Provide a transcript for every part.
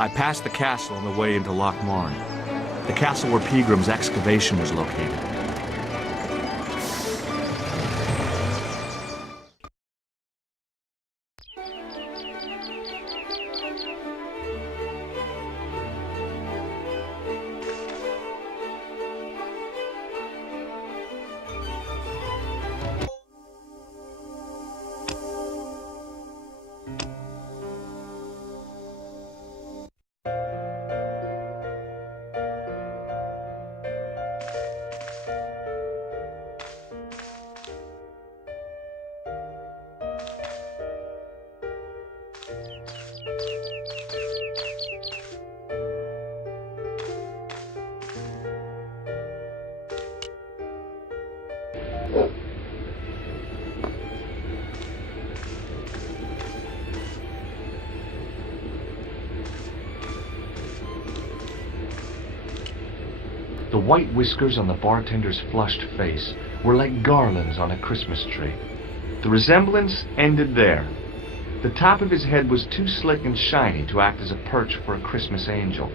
I passed the castle on the way into Loch Marne, the castle where Peagram's excavation was located. The white whiskers on the bartender's flushed face were like garlands on a Christmas tree. The resemblance ended there. The top of his head was too slick and shiny to act as a perch for a Christmas angel.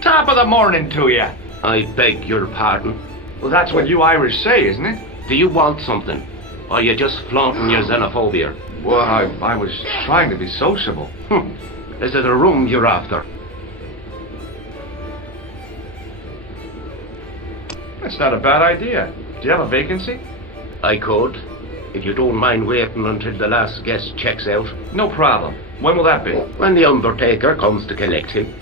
Top of the morning to you! I beg your pardon. Well, that's what you Irish say, isn't it? Do you want something? Or are you just flaunting your xenophobia? Well, I was trying to be sociable. Is it a room you're after? That's not a bad idea. Do you have a vacancy? I could, if you don't mind waiting until the last guest checks out. No problem. When will that be? When the undertaker comes to collect him.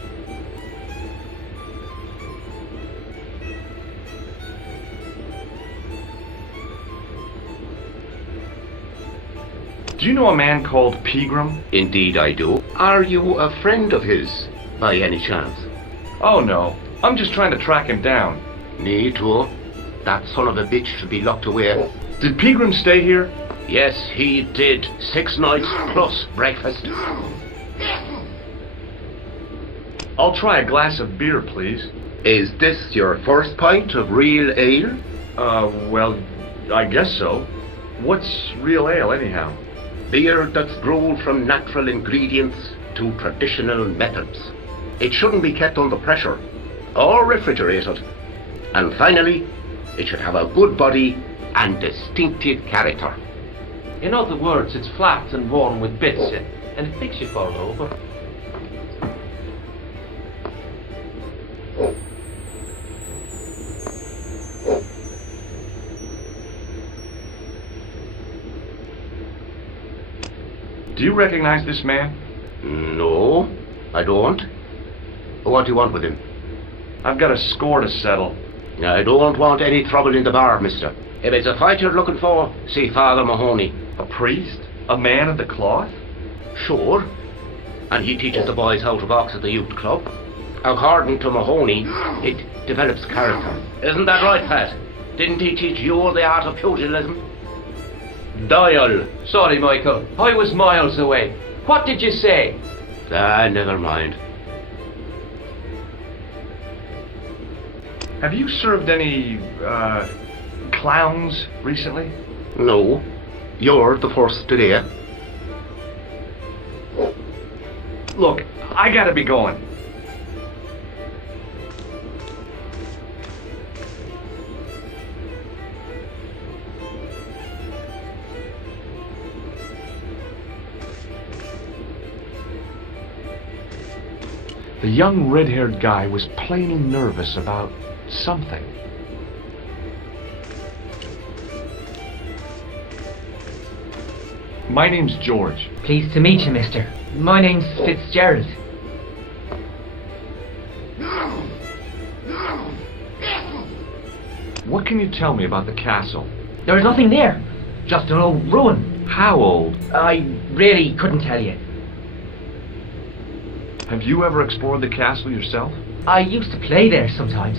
Do you know a man called Peagram? Indeed I do. Are you a friend of his, by any chance? Oh no, I'm just trying to track him down. Me too. That son of a bitch should be locked away. Did Peagram stay here? Yes, he did. 6 nights plus breakfast. I'll try a glass of beer, please. Is this your first pint of real ale? Well, I guess so. What's real ale, anyhow? Beer that's brewed from natural ingredients to traditional methods. It shouldn't be kept under pressure or refrigerated. And finally, it should have a good body and distinctive character. In other words, it's flat and worn with bits in, and it makes you fall over. Do you recognize this man? No, I don't. What do you want with him? I've got a score to settle. I don't want any trouble in the bar, mister. If it's a fight you're looking for, see Father Mahoney. A priest? A man of the cloth? Sure. And he teaches the boys how to box at the youth club. According to Mahoney, it develops character. Isn't that right, Pat? Didn't he teach you the art of pugilism? Dial. Sorry, Michael. I was miles away. What did you say? Never mind. Have you served any, clowns recently? No. You're the first today. Look, I gotta be going. The young red-haired guy was plainly nervous about something. My name's George. Pleased to meet you, mister. My name's Fitzgerald. What can you tell me about the castle? There's nothing there. Just an old ruin. How old? I really couldn't tell you. Have you ever explored the castle yourself? I used to play there sometimes,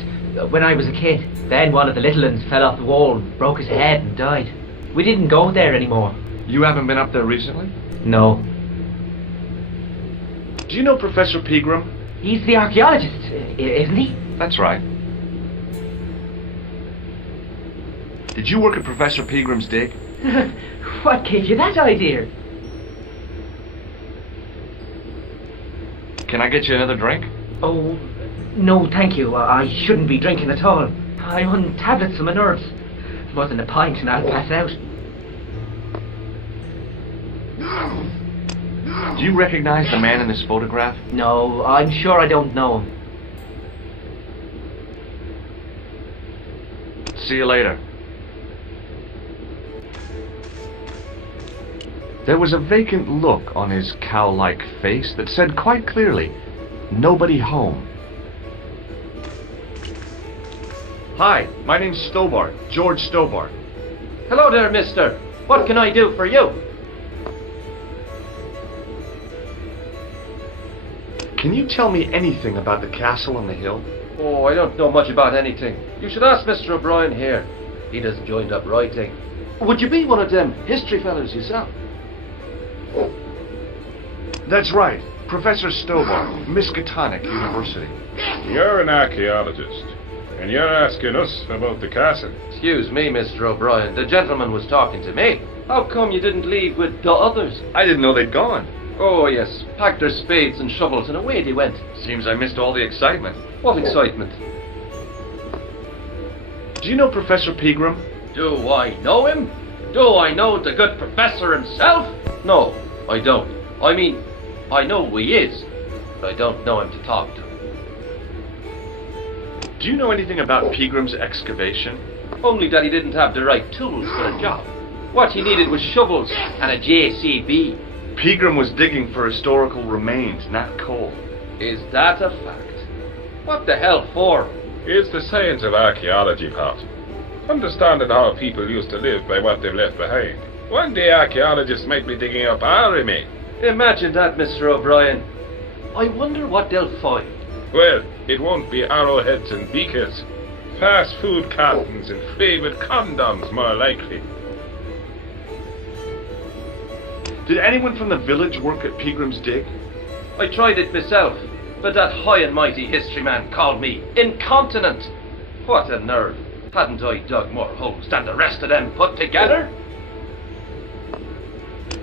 when I was a kid. Then one of the little ones fell off the wall, broke his head and died. We didn't go there anymore. You haven't been up there recently? No. Do you know Professor Peagram? He's the archaeologist, isn't he? That's right. Did you work at Professor Peagram's dig? What gave you that idea? Can I get you another drink? Oh, no, thank you. I shouldn't be drinking at all. I'm on tablets for my nerves. More than a pint and I'll pass out. Do you recognize the man in this photograph? No, I'm sure I don't know him. See you later. There was a vacant look on his cow-like face that said quite clearly, "Nobody home." Hi, my name's Stobart, George Stobart. Hello there, mister. What can I do for you? Can you tell me anything about the castle on the hill? Oh, I don't know much about anything. You should ask Mr. O'Brien here. He doesn't joined up writing. Would you be one of them history fellows yourself? That's right, Professor Stobart, Miskatonic University. You're an archaeologist, and you're asking us about the castle. Excuse me, Mr. O'Brien. The gentleman was talking to me. How come you didn't leave with the others? I didn't know they'd gone. Oh, yes. Packed their spades and shovels and away they went. Seems I missed all the excitement. What excitement? Do you know Professor Pegram? Do I know him? Do I know the good professor himself? No, I don't. I mean, I know who he is, but I don't know him to talk to. Do you know anything about Pegram's excavation? Only that he didn't have the right tools for the job. What he needed was shovels and a JCB. Pegram was digging for historical remains, not coal. Is that a fact? What the hell for? It's the science of archaeology, Pat. Understanding how people used to live by what they've left behind. One day archaeologists might be digging up our remains. Imagine that, Mr. O'Brien. I wonder what they'll find. Well, it won't be arrowheads and beakers. Fast food cartons and flavoured condoms, more likely. Did anyone from the village work at Pegram's dig? I tried it myself, but that high and mighty history man called me incontinent. What a nerve. Hadn't I dug more holes than the rest of them put together?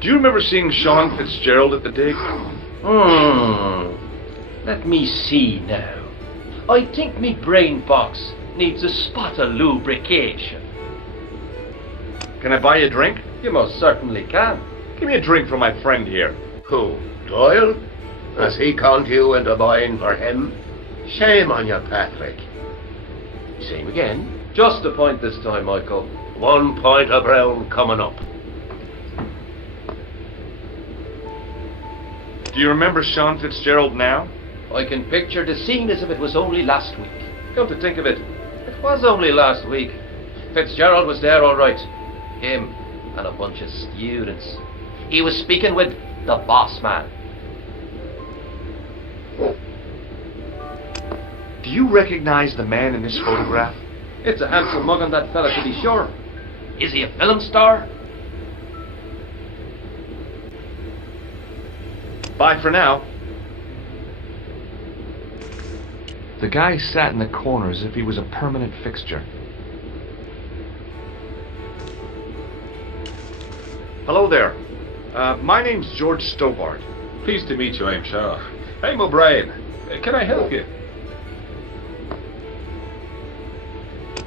Do you remember seeing Sean Fitzgerald at the dig? Let me see now. I think me brain box needs a spot of lubrication. Can I buy you a drink? You most certainly can. Give me a drink for my friend here. Who, Doyle? Has he called you into buying for him? Shame on you, Patrick. Same again. Just a point this time, Michael. 1 point of brown coming up. Do you remember Sean Fitzgerald now? I can picture the scene as if it was only last week. Come to think of it, it was only last week. Fitzgerald was there all right. Him and a bunch of students. He was speaking with the boss man. Do you recognize the man in this photograph? It's a handsome mug on that fella, to be sure. Is he a film star? Bye for now. The guy sat in the corner as if he was a permanent fixture. Hello there. My name's George Stobart. Pleased to meet you, I'm sure. I'm O'Brien. Can I help you?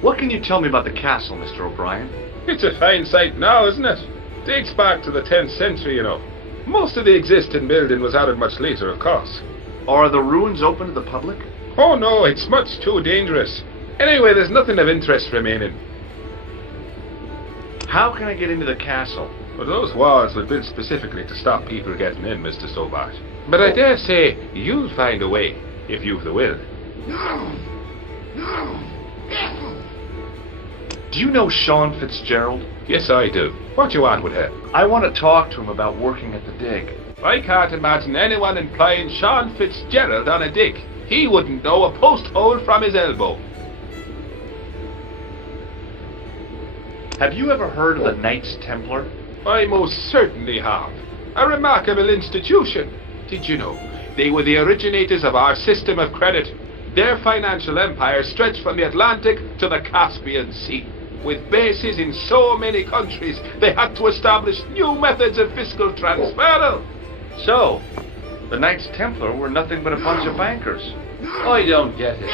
What can you tell me about the castle, Mr. O'Brien? It's a fine site now, isn't it? Dates back to the 10th century, you know. Most of the existing building was added much later, of course. Are the ruins open to the public? Oh no, it's much too dangerous. Anyway, there's nothing of interest remaining. How can I get into the castle? Well, those walls were built specifically to stop people getting in, Mr. Stobart. But I dare say you'll find a way, if you've the will. Do you know Sean Fitzgerald? Yes, I do. What you want with him? I want to talk to him about working at the dig. I can't imagine anyone employing Sean Fitzgerald on a dig. He wouldn't know a post hole from his elbow. Have you ever heard of the Knights Templar? I most certainly have. A remarkable institution. Did you know? They were the originators of our system of credit. Their financial empire stretched from the Atlantic to the Caspian Sea. With bases in so many countries, they had to establish new methods of fiscal transfer. So, The Knights Templar were nothing but a bunch of bankers. I don't get it.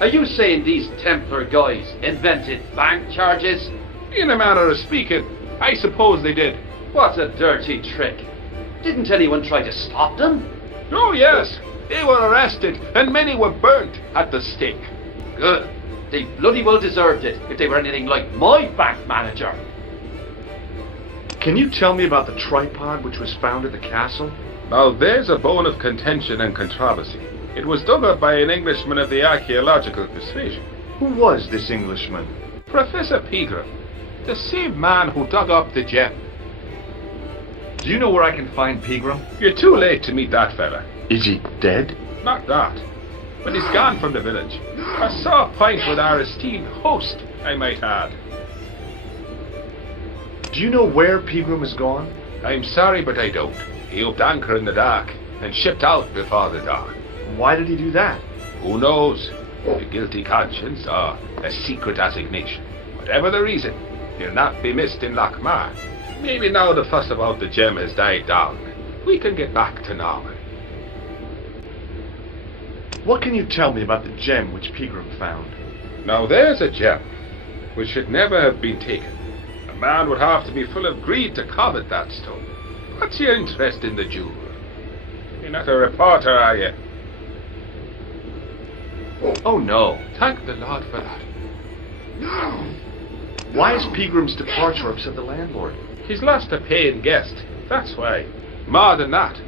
Are you saying these Templar guys invented bank charges? In a manner of speaking, I suppose they did. What a dirty trick. Didn't anyone try to stop them? Oh yes, they were arrested and many were burnt at the stake. Good. They bloody well deserved it if they were anything like my bank manager. Can you tell me about the tripod which was found at the castle? Now there's a bone of contention and controversy. It was dug up by an Englishman of the archaeological persuasion. Who was this Englishman? Professor Pegram, the same man who dug up the gem. Do you know where I can find Pegram? You're too late to meet that fella. Is he dead? Not that. But he's gone from the village. I saw a pint with our esteemed host, I might add. Do you know where Pegram is gone? I'm sorry, but I don't. He upped anchor in the dark and shipped out before the dawn. Why did he do that? Who knows? A guilty conscience or a secret assignation. Whatever the reason, he'll not be missed in Lochmar. Maybe now the fuss about the gem has died down, we can get back to normal. What can you tell me about the gem which Pegram found? Now there's a gem which should never have been taken. A man would have to be full of greed to covet that stone. What's your interest in the jewel? You're not a reporter, are you? Oh no. Thank the Lord for that. Why is Pegram's departure upset the landlord? He's lost a paying guest, that's why. More than that,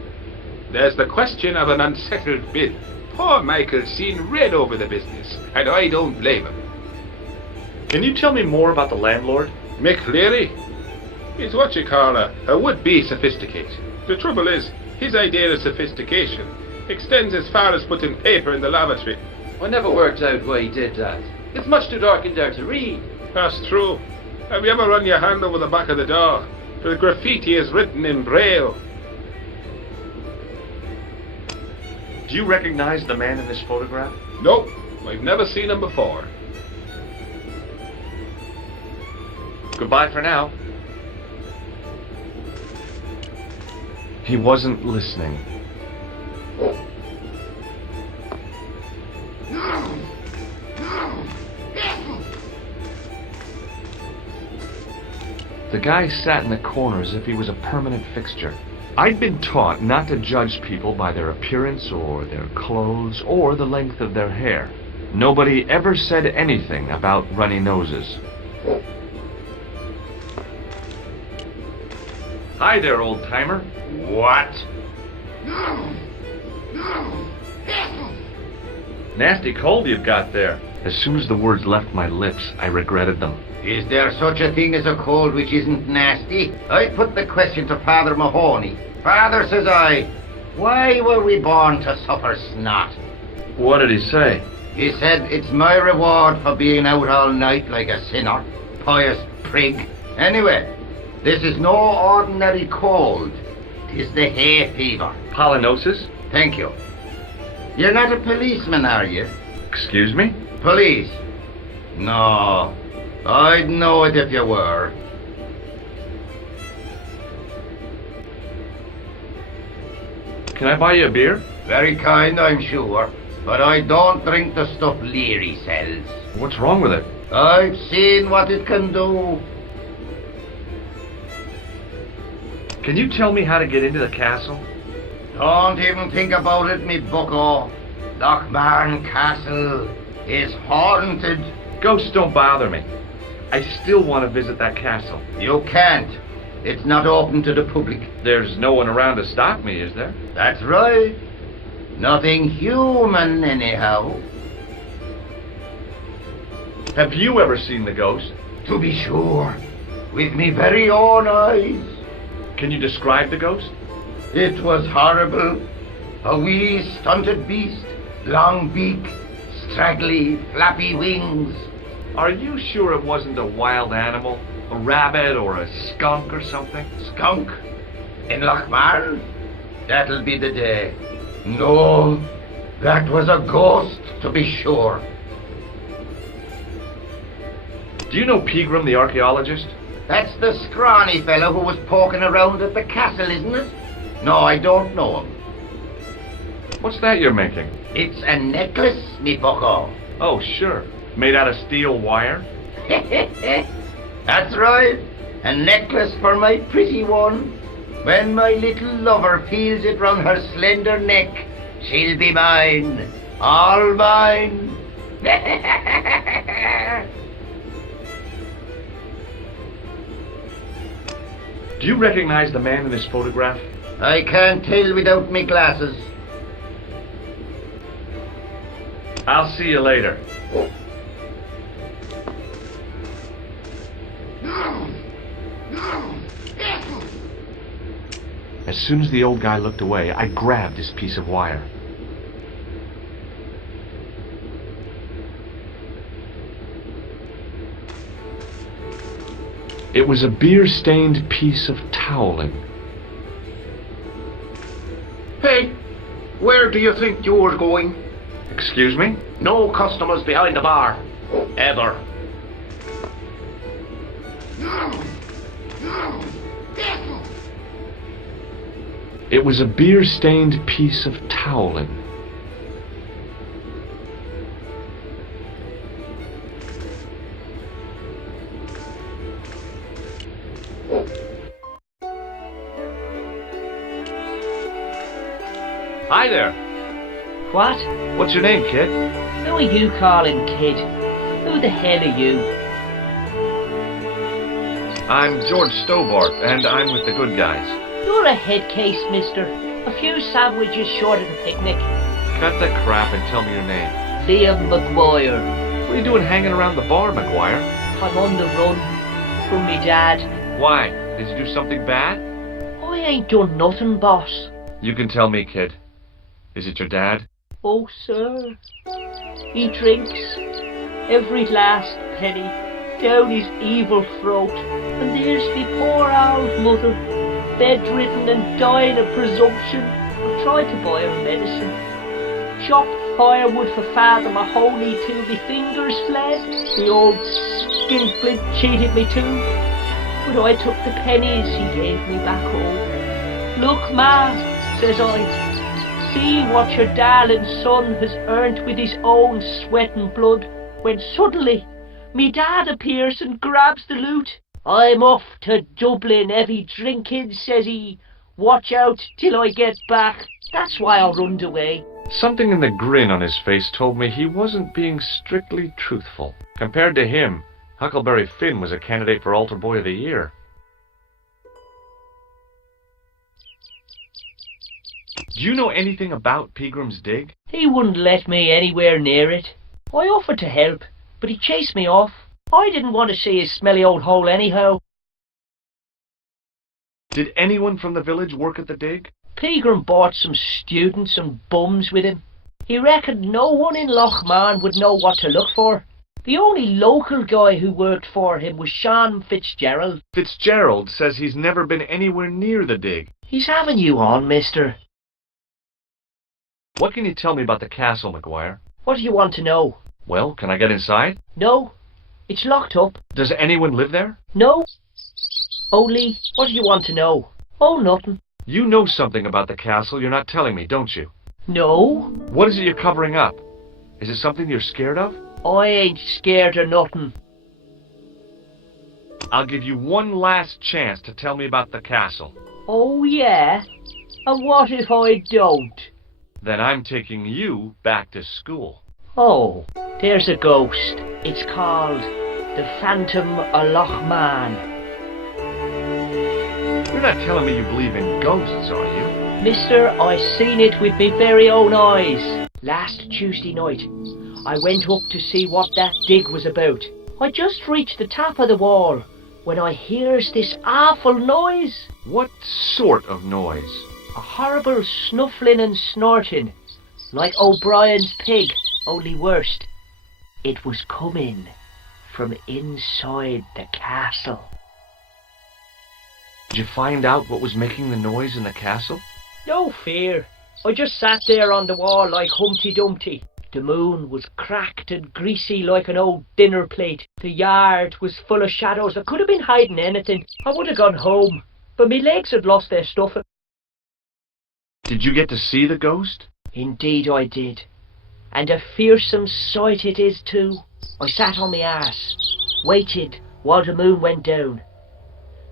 there's the question of an unsettled bill. Poor Michael's seen red over the business, and I don't blame him. Can you tell me more about the landlord? Mick Leary? He's what you call a would-be sophisticated. The trouble is, his idea of sophistication extends as far as putting paper in the lavatory. I never worked out why he did that. It's much too dark in there to read. That's true. Have you ever run your hand over the back of the door? The graffiti is written in Braille. Do you recognize the man in this photograph? Nope, I've never seen him before. Goodbye for now. He wasn't listening. The guy sat in the corner as if he was a permanent fixture. I'd been taught not to judge people by their appearance or their clothes or the length of their hair. Nobody ever said anything about runny noses. Hi there, old-timer. What? Nasty cold you've got there. As soon as the words left my lips, I regretted them. Is there such a thing as a cold which isn't nasty? I put the question to Father Mahoney. Father, says I, why were we born to suffer snot? What did he say? He said, it's my reward for being out all night like a sinner. Pious prig. Anyway, this is no ordinary cold. 'Tis the hay fever. Pollinosis? Thank you. You're not a policeman, are you? Excuse me? Police? No. I'd know it if you were. Can I buy you a beer? Very kind, I'm sure. But I don't drink the stuff Leary sells. What's wrong with it? I've seen what it can do. Can you tell me how to get into the castle? Don't even think about it, me bucko. Lochmarn Castle is haunted. Ghosts don't bother me. I still want to visit that castle. You can't. It's not open to the public. There's no one around to stop me, is there? That's right. Nothing human, anyhow. Have you ever seen the ghost? To be sure. With me very own eyes. Can you describe the ghost? It was horrible. A wee stunted beast, long beak, straggly, flappy wings. Are you sure it wasn't a wild animal? A rabbit or a skunk or something? Skunk? In Lochmarn? That'll be the day. No, that was a ghost, to be sure. Do you know Pegram, the archaeologist? That's the scrawny fellow who was poking around at the castle, isn't it? No, I don't know him. What's that you're making? It's a necklace, me bucko. Oh, sure. Made out of steel wire? That's right. A necklace for my pretty one. When my little lover peels it round her slender neck, she'll be mine. All mine. Do you recognize the man in this photograph? I can't tell without me glasses. I'll see you later. As soon as the old guy looked away, I grabbed this piece of wire. It was a beer-stained piece of toweling. Hey, where do you think you're going? Excuse me? No customers behind the bar. Ever. It was a beer-stained piece of toweling. Hi there. What? What's your name, kid? Who are you calling kid? Who the hell are you? I'm George Stobart, and I'm with the good guys. You're a head case, mister. A few sandwiches short of a picnic. Cut the crap and tell me your name. Liam McGuire. What are you doing hanging around the bar, McGuire? I'm on the run from me dad. Why? Did you do something bad? I ain't done nothing, boss. You can tell me, kid. Is it your dad? Oh, sir. He drinks every last penny down his evil throat. And there's the poor old mother, bedridden and dying of presumption. I tried to buy her medicine. Chopped firewood for father Mahoney till the fingers fled. The old skinflint cheated me too. But I took the pennies he gave me back home. Look, ma, says I. See what your darling son has earned with his own sweat and blood, when suddenly me dad appears and grabs the loot. I'm off to Dublin, heavy drinking, says he. Watch out till I get back. That's why I runned away. Something in the grin on his face told me he wasn't being strictly truthful. Compared to him, Huckleberry Finn was a candidate for Altar Boy of the Year. Do you know anything about Peagram's Dig? He wouldn't let me anywhere near it. I offered to help, but he chased me off. I didn't want to see his smelly old hole anyhow. Did anyone from the village work at the dig? Pegram bought some students and bums with him. He reckoned no one in Lochmarn would know what to look for. The only local guy who worked for him was Sean Fitzgerald. Fitzgerald says he's never been anywhere near the dig. He's having you on, mister. What can you tell me about the castle, McGuire? What do you want to know? Well, can I get inside? No, it's locked up. Does anyone live there? No. Only, what do you want to know? Oh, nothing. You know something about the castle you're not telling me, don't you? No. What is it you're covering up? Is it something you're scared of? I ain't scared of nothing. I'll give you one last chance to tell me about the castle. Oh, yeah? And what if I don't? Then I'm taking you back to school. Oh, there's a ghost. It's called the Phantom of Lochmarn. You're not telling me you believe in ghosts, are you? Mister, I seen it with me very own eyes. Last Tuesday night, I went up to see what that dig was about. I just reached the top of the wall when I hears this awful noise. What sort of noise? A horrible snuffling and snorting, like O'Brien's pig, only worst. It was coming from inside the castle. Did you find out what was making the noise in the castle? No fear. I just sat there on the wall like Humpty Dumpty. The moon was cracked and greasy like an old dinner plate. The yard was full of shadows. I could have been hiding anything. I would have gone home, but me legs had lost their stuffing. Did you get to see the ghost? Indeed I did. And a fearsome sight it is too. I sat on me arse, waited while the moon went down.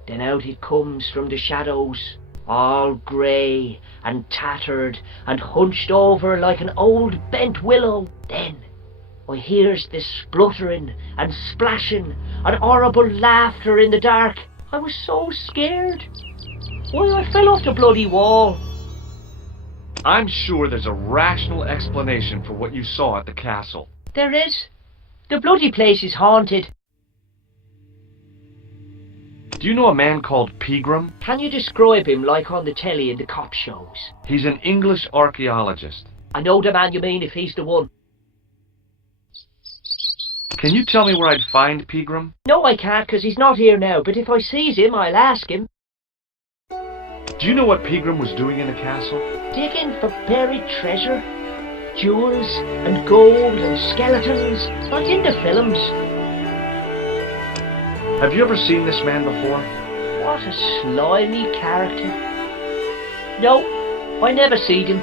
Then out it comes from the shadows, all grey and tattered and hunched over like an old bent willow. Then I hears this spluttering and splashing and horrible laughter in the dark. I was so scared. Why, I fell off the bloody wall. I'm sure there's a rational explanation for what you saw at the castle. There is. The bloody place is haunted. Do you know a man called Pegram? Can you describe him like on the telly in the cop shows? He's an English archaeologist. I know the man you mean if he's the one. Can you tell me where I'd find Pegram? No, I can't, 'cause he's not here now, but if I sees him, I'll ask him. Do you know what Pegram was doing in the castle? Digging for buried treasure, jewels and gold and skeletons, like in the films. Have you ever seen this man before? What a slimy character. No, I never seed him.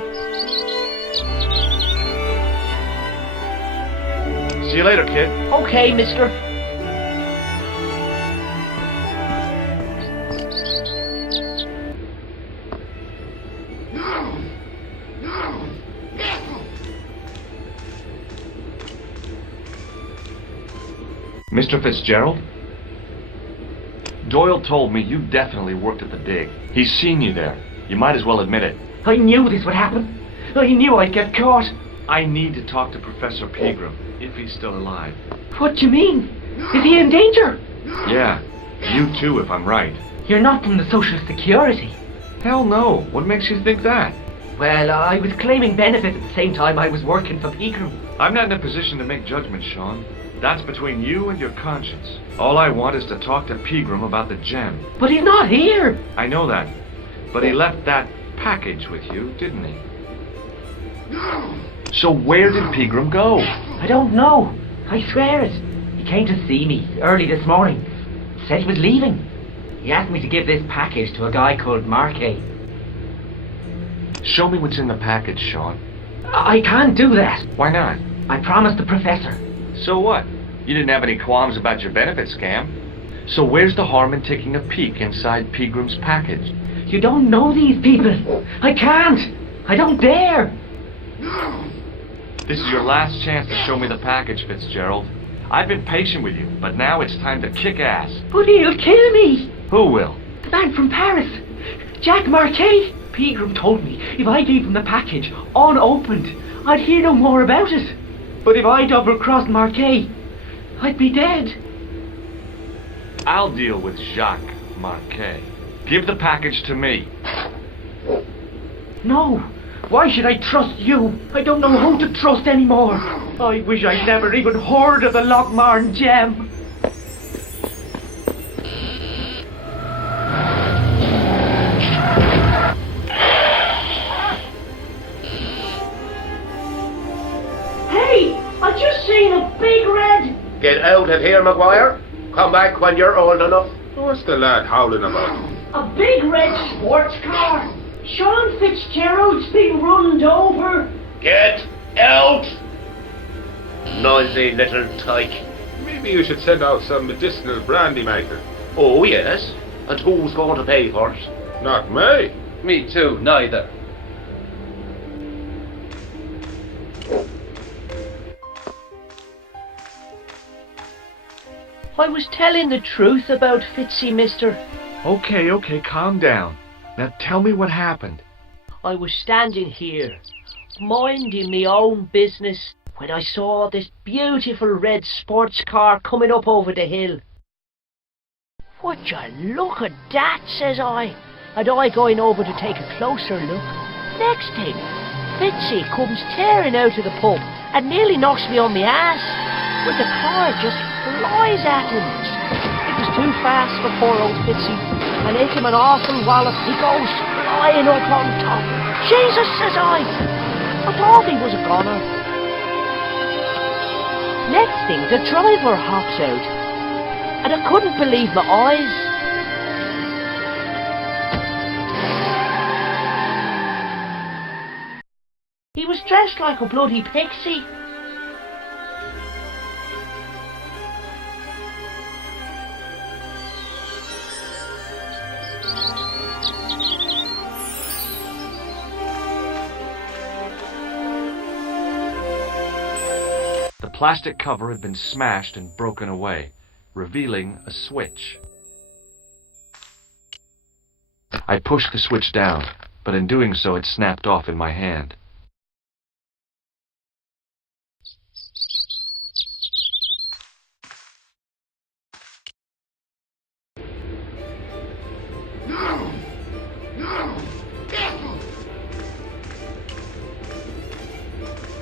See you later, kid. Okay, mister. Mr. Fitzgerald? Doyle told me you definitely worked at the dig. He's seen you there. You might as well admit it. I knew this would happen. I knew I'd get caught. I need to talk to Professor Pegram, if he's still alive. What do you mean? Is he in danger? Yeah, you too, if I'm right. You're not from the Social Security. Hell no. What makes you think that? Well, I was claiming benefits at the same time I was working for Pegram. I'm not in a position to make judgments, Sean. That's between you and your conscience. All I want is to talk to Pegram about the gem. But he's not here. I know that. But he left that package with you, didn't he? So where did Pegram go? I don't know. I swear it. He came to see me early this morning. Said he was leaving. He asked me to give this package to a guy called Marquet. Show me what's in the package, Sean. I can't do that. Why not? I promised the professor. So what? You didn't have any qualms about your benefit scam. So where's the harm in taking a peek inside Pegram's package? You don't know these people. I can't. I don't dare. This is your last chance to show me the package, Fitzgerald. I've been patient with you, but now it's time to kick ass. But he'll kill me. Who will? The man from Paris. Jack Marquet. Pegram told me if I gave him the package unopened, I'd hear no more about it. But if I double-crossed Marquet, I'd be dead. I'll deal with Jacques Marquet. Give the package to me. No. Why should I trust you? I don't know who to trust anymore. I wish I'd never even heard of the Lochmarn gem. I just seen a big red... Get out of here, Maguire. Come back when you're old enough. What's the lad howling about? A big red sports car. Sean Fitzgerald's been runned over. Get out! Noisy little tyke. Maybe you should send out some medicinal brandy maker. Oh, yes. And who's going to pay for it? Not me. Me too, neither. I was telling the truth about Fitzy, mister. Okay, calm down. Now tell me what happened. I was standing here, minding me own business, when I saw this beautiful red sports car coming up over the hill. Would you look at that, says I, and I going over to take a closer look. Next thing, Fitzy comes tearing out of the pub and nearly knocks me on the ass, but the car just flies at him. It was too fast for poor old Fitzy, and ate him an awful wallop. He goes flying up on top. Jesus, says I thought he was a goner. Next thing, the driver hops out, and I couldn't believe my eyes. He was dressed like a bloody pixie. The plastic cover had been smashed and broken away, revealing a switch. I pushed the switch down, but in doing so it snapped off in my hand.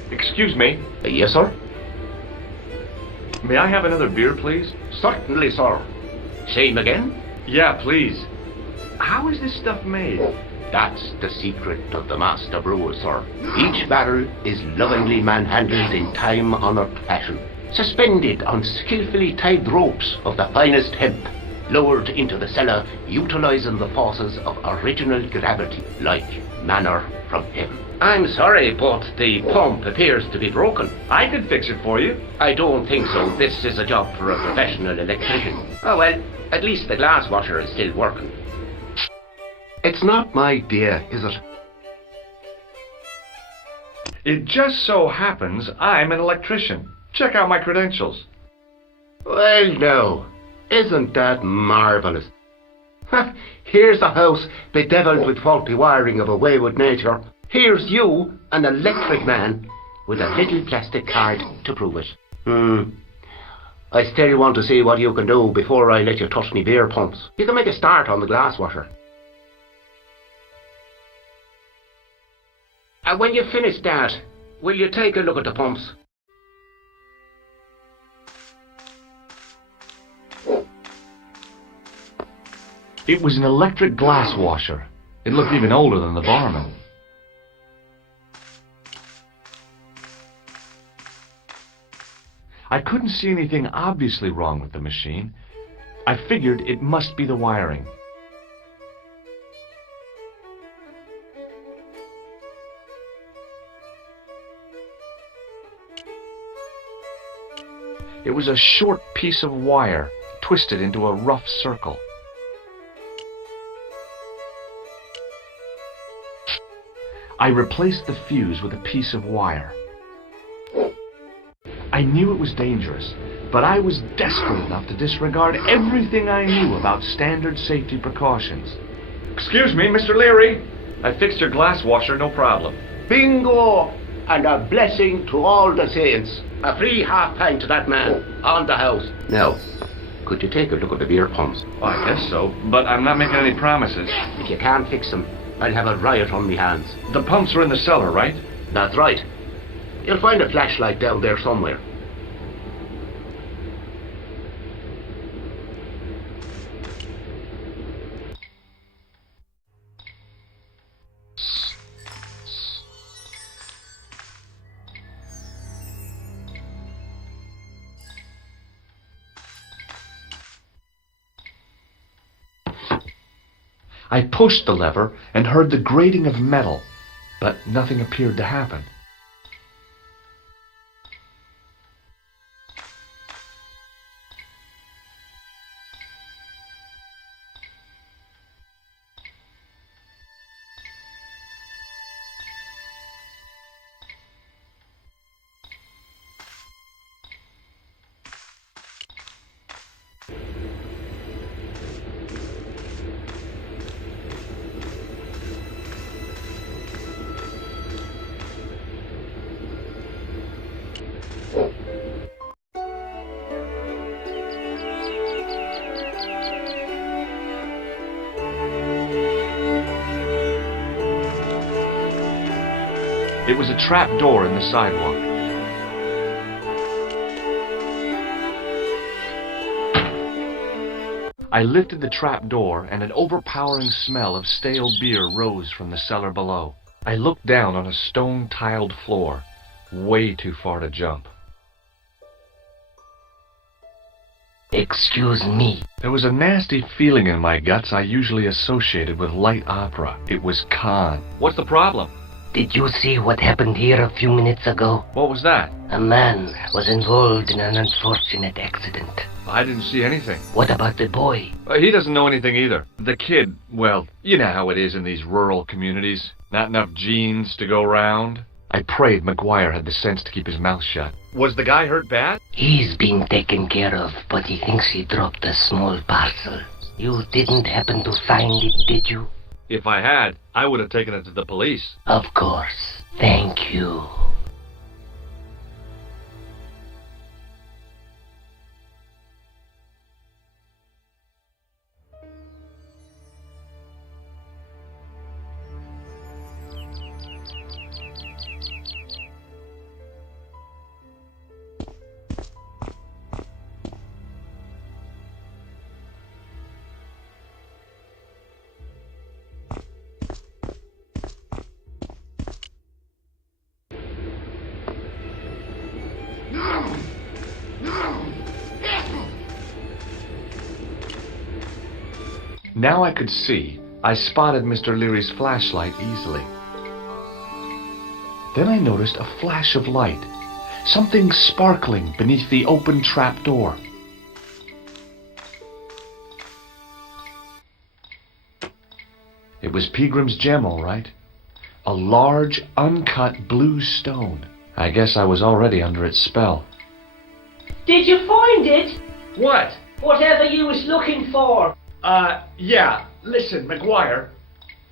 Excuse me. Yes, sir? May I have another beer, please? Certainly, sir. Same again? Yeah, please. How is this stuff made? That's the secret of the master brewer, sir. Each barrel is lovingly manhandled in time-honored fashion, suspended on skillfully tied ropes of the finest hemp, lowered into the cellar, utilizing the forces of original gravity, like manna from heaven. I'm sorry, but the pump appears to be broken. I could fix it for you. I don't think so. This is a job for a professional electrician. Oh well, at least the glass washer is still working. It's not my idea, is it? It just so happens I'm an electrician. Check out my credentials. Well, no. Isn't that marvellous? Here's a house bedeviled with faulty wiring of a wayward nature. Here's you, an electric man, with a little plastic card to prove it. I still want to see what you can do before I let you touch me beer pumps. You can make a start on the glass washer. And when you've finished that, will you take a look at the pumps? It was an electric glass washer. It looked even older than the barman. I couldn't see anything obviously wrong with the machine. I figured it must be the wiring. It was a short piece of wire, twisted into a rough circle. I replaced the fuse with a piece of wire. I knew it was dangerous, but I was desperate enough to disregard everything I knew about standard safety precautions. Excuse me, Mr. Leary. I fixed your glass washer, no problem. Bingo! And a blessing to all the saints. A free half pint to that man, on the house. Now, could you take a look at the beer pumps? Well, I guess so, but I'm not making any promises. If you can't fix them, I'll have a riot on me hands. The pumps are in the cellar, right? That's right. You'll find a flashlight down there somewhere. I pushed the lever and heard the grating of metal, but nothing appeared to happen. It was a trap door in the sidewalk. I lifted the trap door, and an overpowering smell of stale beer rose from the cellar below. I looked down on a stone-tiled floor, way too far to jump. Excuse me. There was a nasty feeling in my guts I usually associated with light opera. It was Khan. What's the problem? Did you see what happened here a few minutes ago? What was that? A man was involved in an unfortunate accident. I didn't see anything. What about the boy? He doesn't know anything either. The kid, well, you know how it is in these rural communities. Not enough genes to go round. I prayed McGuire had the sense to keep his mouth shut. Was the guy hurt bad? He's been taken care of, but he thinks he dropped a small parcel. You didn't happen to find it, did you? If I had, I would have taken it to the police. Of course. Thank you. Now I could see. I spotted Mr. Leary's flashlight easily. Then I noticed a flash of light. Something sparkling beneath the open trap door. It was Peagram's gem, all right. A large, uncut blue stone. I guess I was already under its spell. Did you find it? What? Whatever you was looking for. Yeah. Listen, McGuire.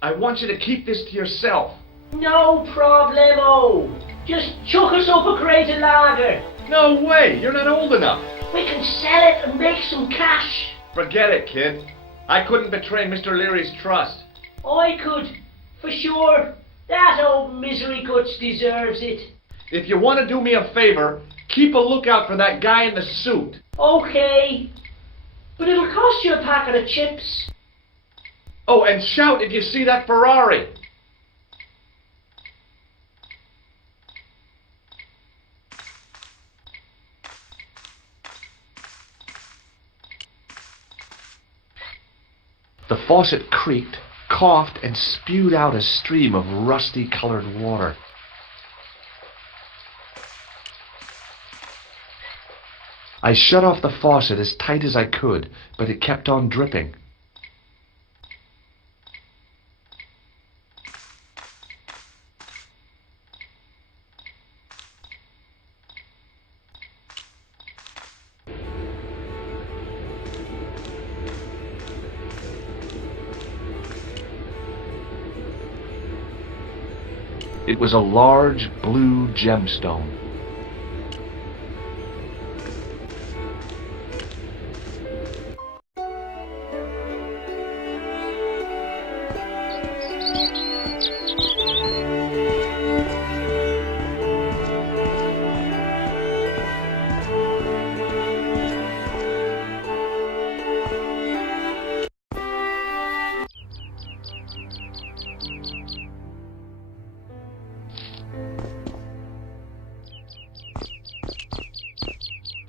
I want you to keep this to yourself. No problemo. Just chuck us up a crate of lager. No way. You're not old enough. We can sell it and make some cash. Forget it, kid. I couldn't betray Mr. Leary's trust. I could, for sure. That old misery guts deserves it. If you want to do me a favor, keep a lookout for that guy in the suit. Okay. But it'll cost you a packet of chips. Oh, and shout if you see that Ferrari. The faucet creaked, coughed, and spewed out a stream of rusty-colored water. I shut off the faucet as tight as I could, but it kept on dripping. It was a large blue gemstone.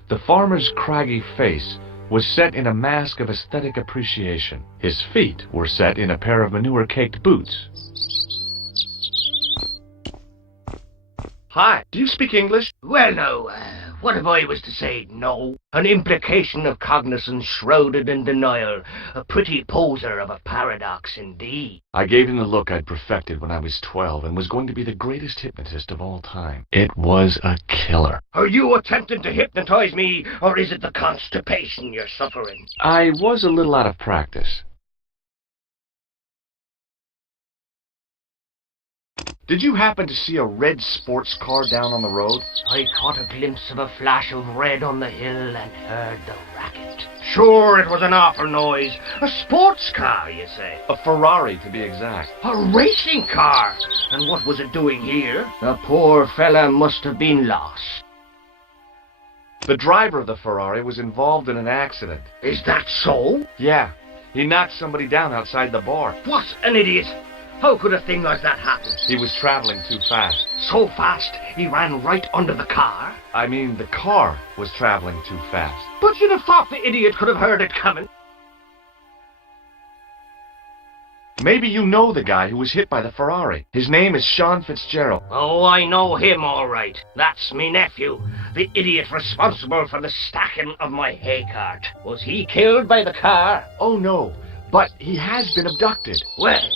The farmer's craggy face was set in a mask of aesthetic appreciation. His feet were set in a pair of manure-caked boots. Hi, do you speak English? Well, no, what if I was to say no? An implication of cognizance shrouded in denial. A pretty poser of a paradox indeed. I gave him the look I'd perfected when I was 12 and was going to be the greatest hypnotist of all time. It was a killer. Are you attempting to hypnotize me, or is it the constipation you're suffering? I was a little out of practice. Did you happen to see a red sports car down on the road? I caught a glimpse of a flash of red on the hill and heard the racket. Sure, it was an awful noise. A sports car, you say? A Ferrari, to be exact. A racing car? And what was it doing here? The poor fella must have been lost. The driver of the Ferrari was involved in an accident. Is that so? Yeah, he knocked somebody down outside the bar. What an idiot! How could a thing like that happen? He was traveling too fast. So fast, he ran right under the car? I mean, the car was traveling too fast. But you'd have thought the idiot could have heard it coming. Maybe you know the guy who was hit by the Ferrari. His name is Sean Fitzgerald. Oh, I know him all right. That's me nephew, the idiot responsible for the stacking of my hay cart. Was he killed by the car? Oh no, but he has been abducted. Well,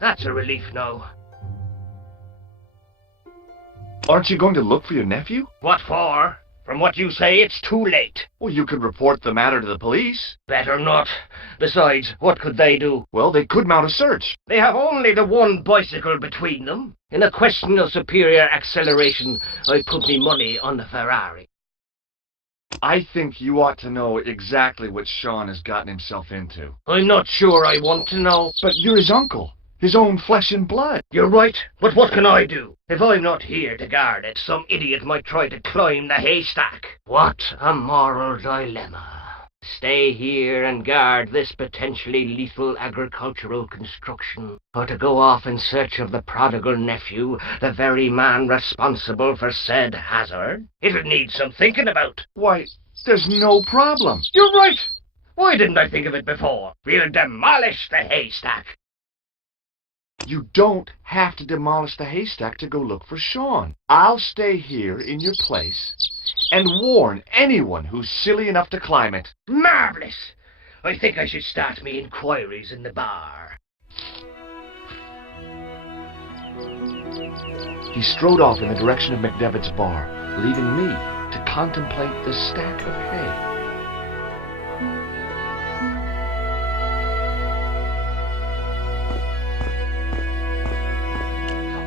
that's a relief now. Aren't you going to look for your nephew? What for? From what you say, it's too late. Well, you could report the matter to the police. Better not. Besides, what could they do? Well, they could mount a search. They have only the one bicycle between them. In a question of superior acceleration, I put me money on the Ferrari. I think you ought to know exactly what Sean has gotten himself into. I'm not sure I want to know. But you're his uncle. His own flesh and blood. You're right, but what can I do? If I'm not here to guard it, some idiot might try to climb the haystack. What a moral dilemma. Stay here and guard this potentially lethal agricultural construction, or to go off in search of the prodigal nephew, the very man responsible for said hazard? It'll need some thinking about. Why, there's no problem. You're right! Why didn't I think of it before? We'll demolish the haystack. You don't have to demolish the haystack to go look for Sean. I'll stay here in your place and warn anyone who's silly enough to climb it. Marvellous! I think I should start me inquiries in the bar. He strode off in the direction of McDevitt's bar, leaving me to contemplate the stack of hay.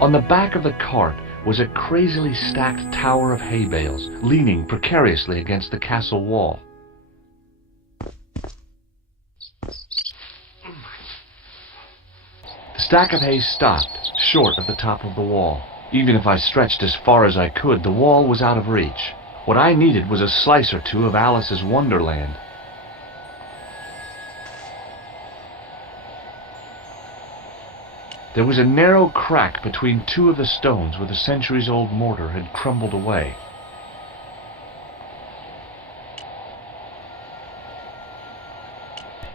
On the back of the cart was a crazily stacked tower of hay bales, leaning precariously against the castle wall. The stack of hay stopped, short of the top of the wall. Even if I stretched as far as I could, the wall was out of reach. What I needed was a slice or two of Alice's Wonderland. There was a narrow crack between two of the stones where the centuries-old mortar had crumbled away.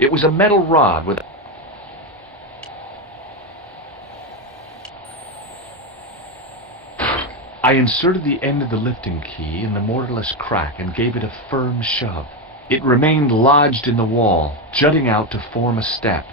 It was a metal rod with... I inserted the end of the lifting key in the mortarless crack and gave it a firm shove. It remained lodged in the wall, jutting out to form a step.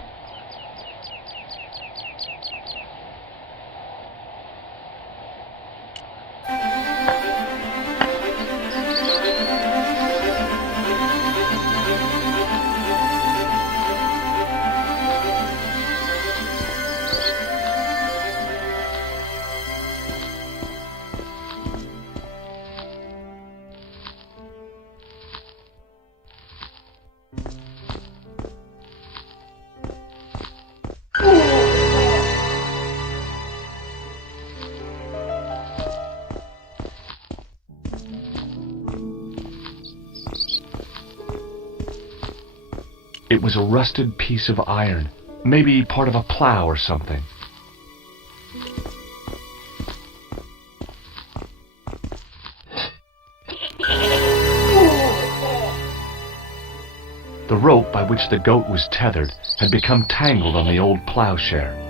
It was a rusted piece of iron, maybe part of a plow or something. The rope by which the goat was tethered had become tangled on the old plowshare.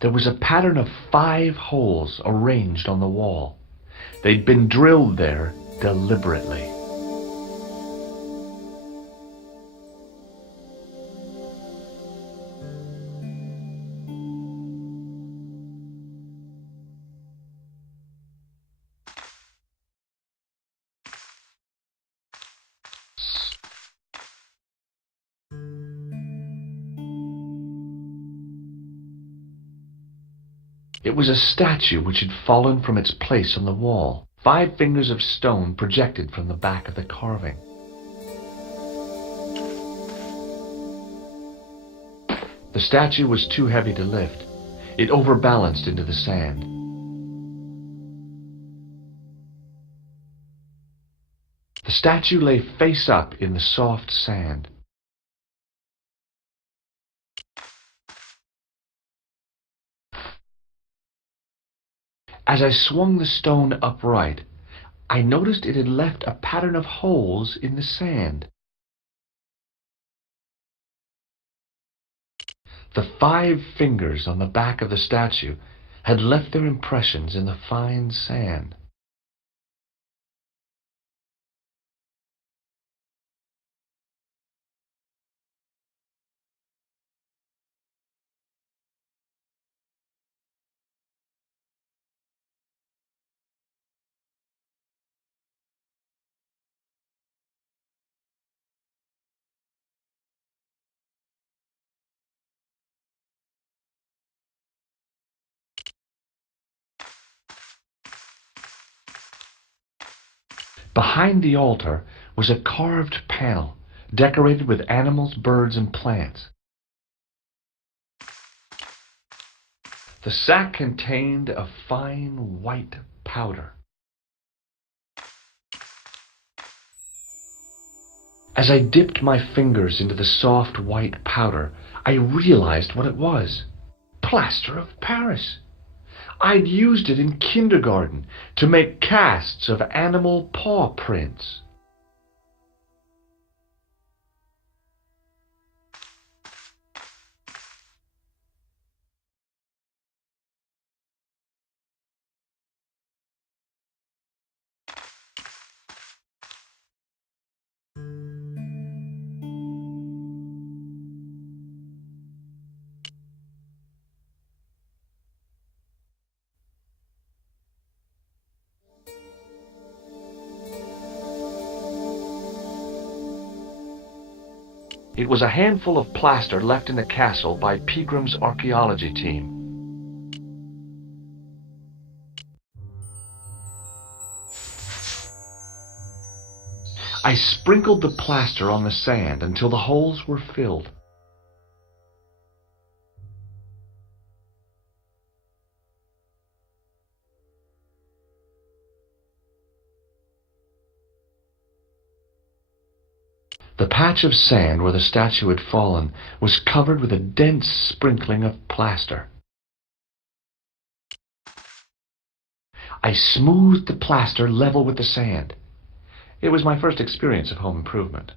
There was a pattern of 5 holes arranged on the wall. They'd been drilled there deliberately. It was a statue which had fallen from its place on the wall. 5 fingers of stone projected from the back of the carving. The statue was too heavy to lift. It overbalanced into the sand. The statue lay face up in the soft sand. As I swung the stone upright, I noticed it had left a pattern of holes in the sand. The 5 fingers on the back of the statue had left their impressions in the fine sand. Behind the altar was a carved panel decorated with animals, birds, and plants. The sack contained a fine white powder. As I dipped my fingers into the soft white powder, I realized what it was. Plaster of Paris. I'd used it in kindergarten to make casts of animal paw prints. It was a handful of plaster left in the castle by Pegram's archaeology team. I sprinkled the plaster on the sand until the holes were filled. The patch of sand where the statue had fallen was covered with a dense sprinkling of plaster. I smoothed the plaster level with the sand. It was my first experience of home improvement.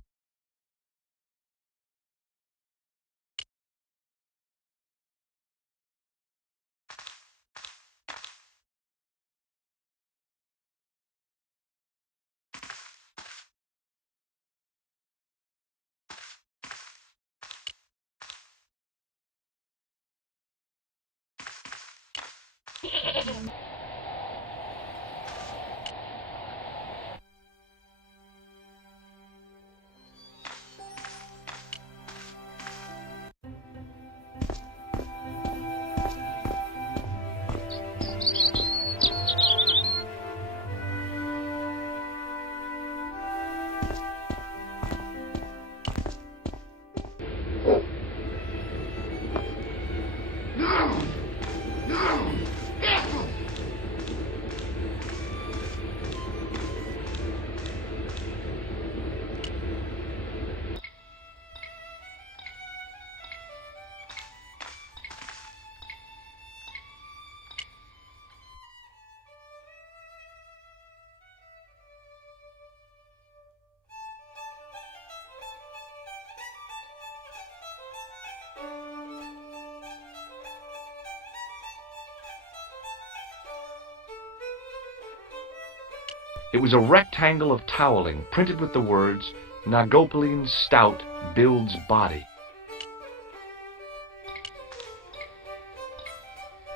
It was a rectangle of toweling printed with the words, "Nagopaline stout builds body."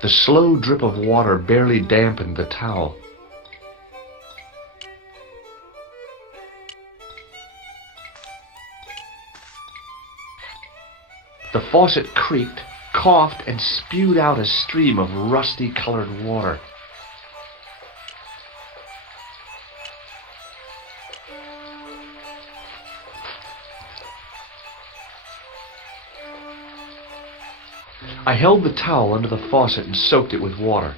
The slow drip of water barely dampened the towel. The faucet creaked, coughed, and spewed out a stream of rusty-colored water. I held the towel under the faucet and soaked it with water.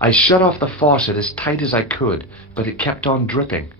I shut off the faucet as tight as I could, but it kept on dripping.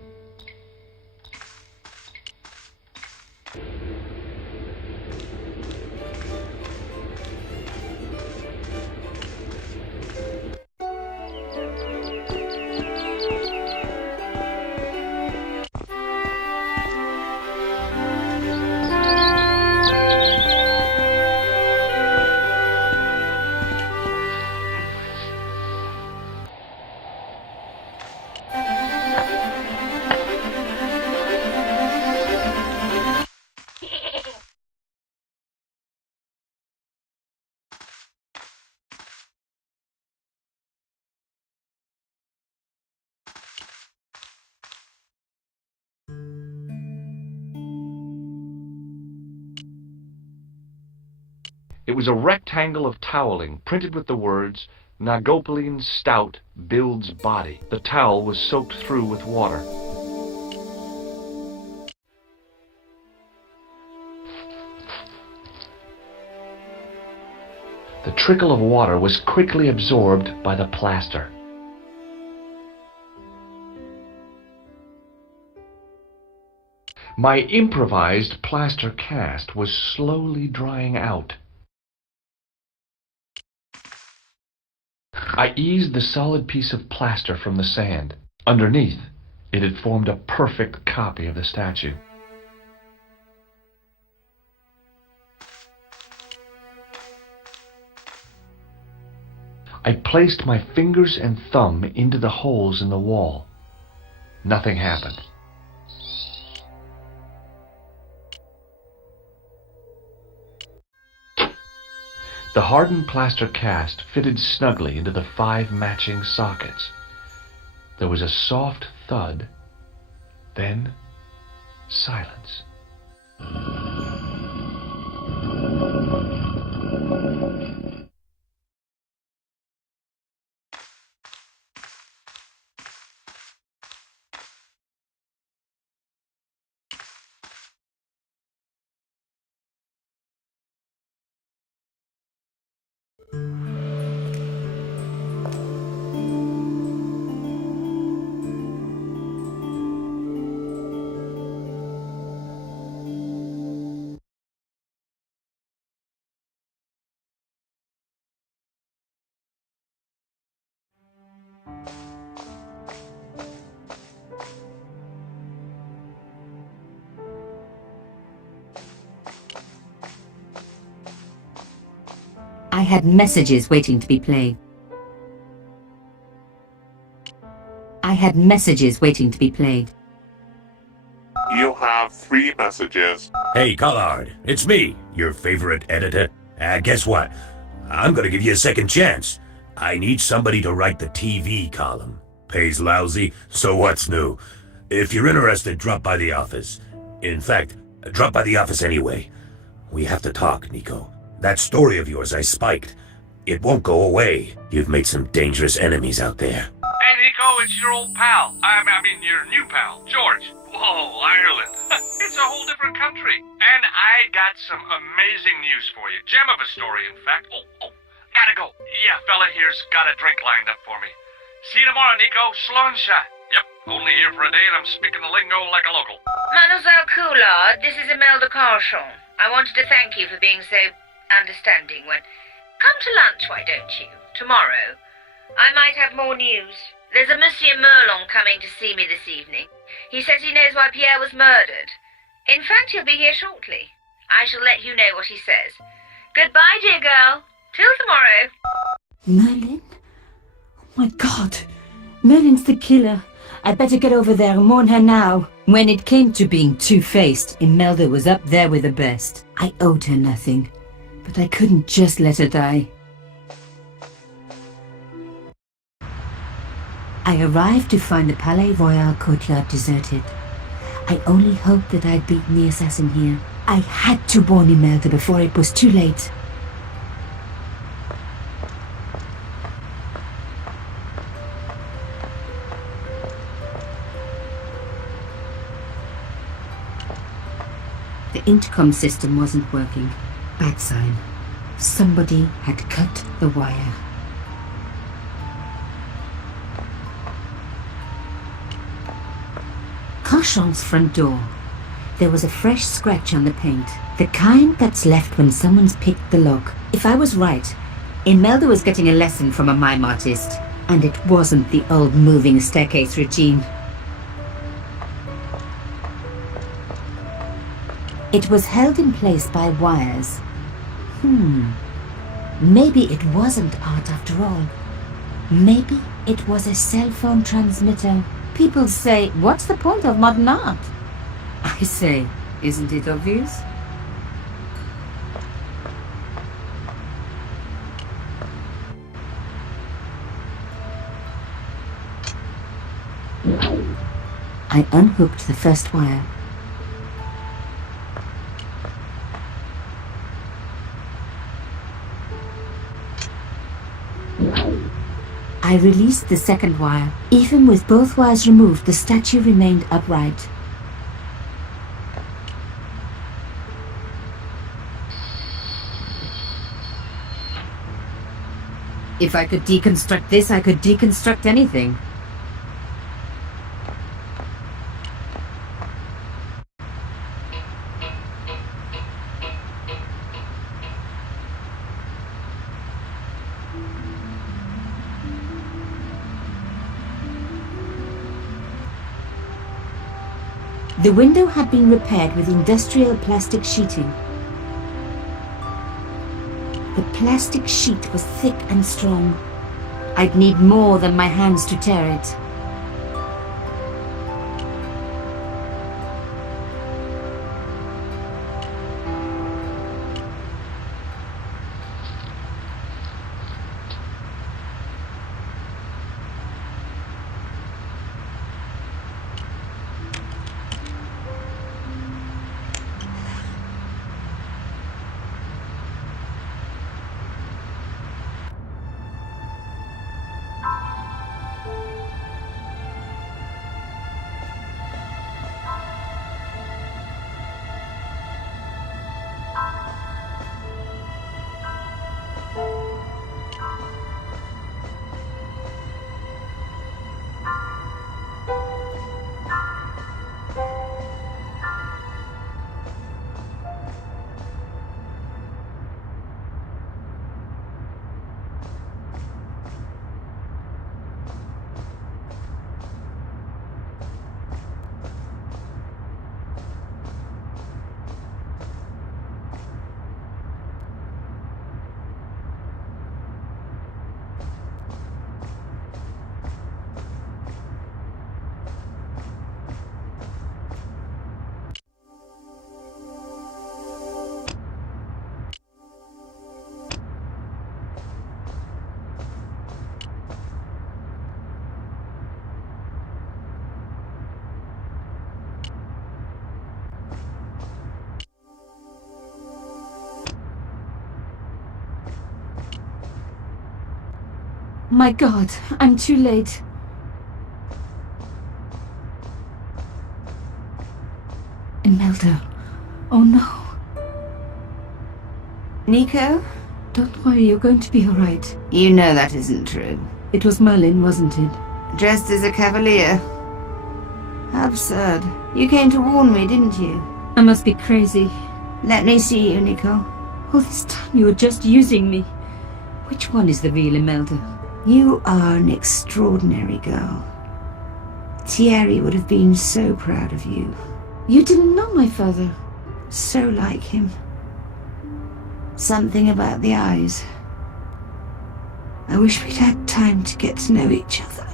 It was a rectangle of toweling printed with the words, "Nagopaline stout builds body." The towel was soaked through with water. The trickle of water was quickly absorbed by the plaster. My improvised plaster cast was slowly drying out. I eased the solid piece of plaster from the sand. Underneath, it had formed a perfect copy of the statue. I placed my fingers and thumb into the holes in the wall. Nothing happened. The hardened plaster cast fitted snugly into the 5 matching sockets. There was a soft thud, then silence. I had messages waiting to be played. I had messages waiting to be played. You have 3 messages. Hey, Collard, it's me, your favorite editor. Guess what? I'm gonna give you a second chance. I need somebody to write the TV column. Pays lousy, so what's new? If you're interested, drop by the office. In fact, drop by the office anyway. We have to talk, Nico. That story of yours I spiked. It won't go away. You've made some dangerous enemies out there. Hey, Nico, it's your old pal. I mean, your new pal, George. Whoa, Ireland. It's a whole different country. And I got some amazing news for you. Gem of a story, in fact. Oh, gotta go. Yeah, fella here's got a drink lined up for me. See you tomorrow, Nico. Slonsha. Yep, only here for a day and I'm speaking the lingo like a local. Mademoiselle Coulard, this is Imelda Carchon. I wanted to thank you for being so understanding when... Come to lunch, why don't you? Tomorrow. I might have more news. There's a Monsieur Merlon coming to see me this evening. He says he knows why Pierre was murdered. In fact, he'll be here shortly. I shall let you know what he says. Goodbye, dear girl. Till tomorrow. Merlin? Oh my God. Merlin's the killer. I'd better get over there and warn her now. When it came to being two-faced, Imelda was up there with the best. I owed her nothing, but I couldn't just let her die. I arrived to find the Palais Royal courtyard deserted. I only hoped that I'd beaten the assassin here. I had to warn Imelda before it was too late. The intercom system wasn't working. Bad sign. Somebody had cut the wire. Carchon's front door. There was a fresh scratch on the paint. The kind that's left when someone's picked the lock. If I was right, Imelda was getting a lesson from a mime artist. And it wasn't the old moving staircase routine. It was held in place by wires. Maybe it wasn't art after all. Maybe it was a cell phone transmitter. People say, what's the point of modern art? I say, isn't it obvious? I unhooked the first wire. I released the second wire. Even with both wires removed, the statue remained upright. If I could deconstruct this, I could deconstruct anything. The window had been repaired with industrial plastic sheeting. The plastic sheet was thick and strong. I'd need more than my hands to tear it. My God, I'm too late. Imelda. Oh no. Nico? Don't worry, you're going to be all right. You know that isn't true. It was Merlin, wasn't it? Dressed as a cavalier. How absurd. You came to warn me, didn't you? I must be crazy. Let me see you, Nico. All this time you were just using me. Which one is the real Imelda? You are an extraordinary girl. Thierry would have been so proud of you. You didn't know my father. So like him. Something about the eyes. I wish we'd had time to get to know each other.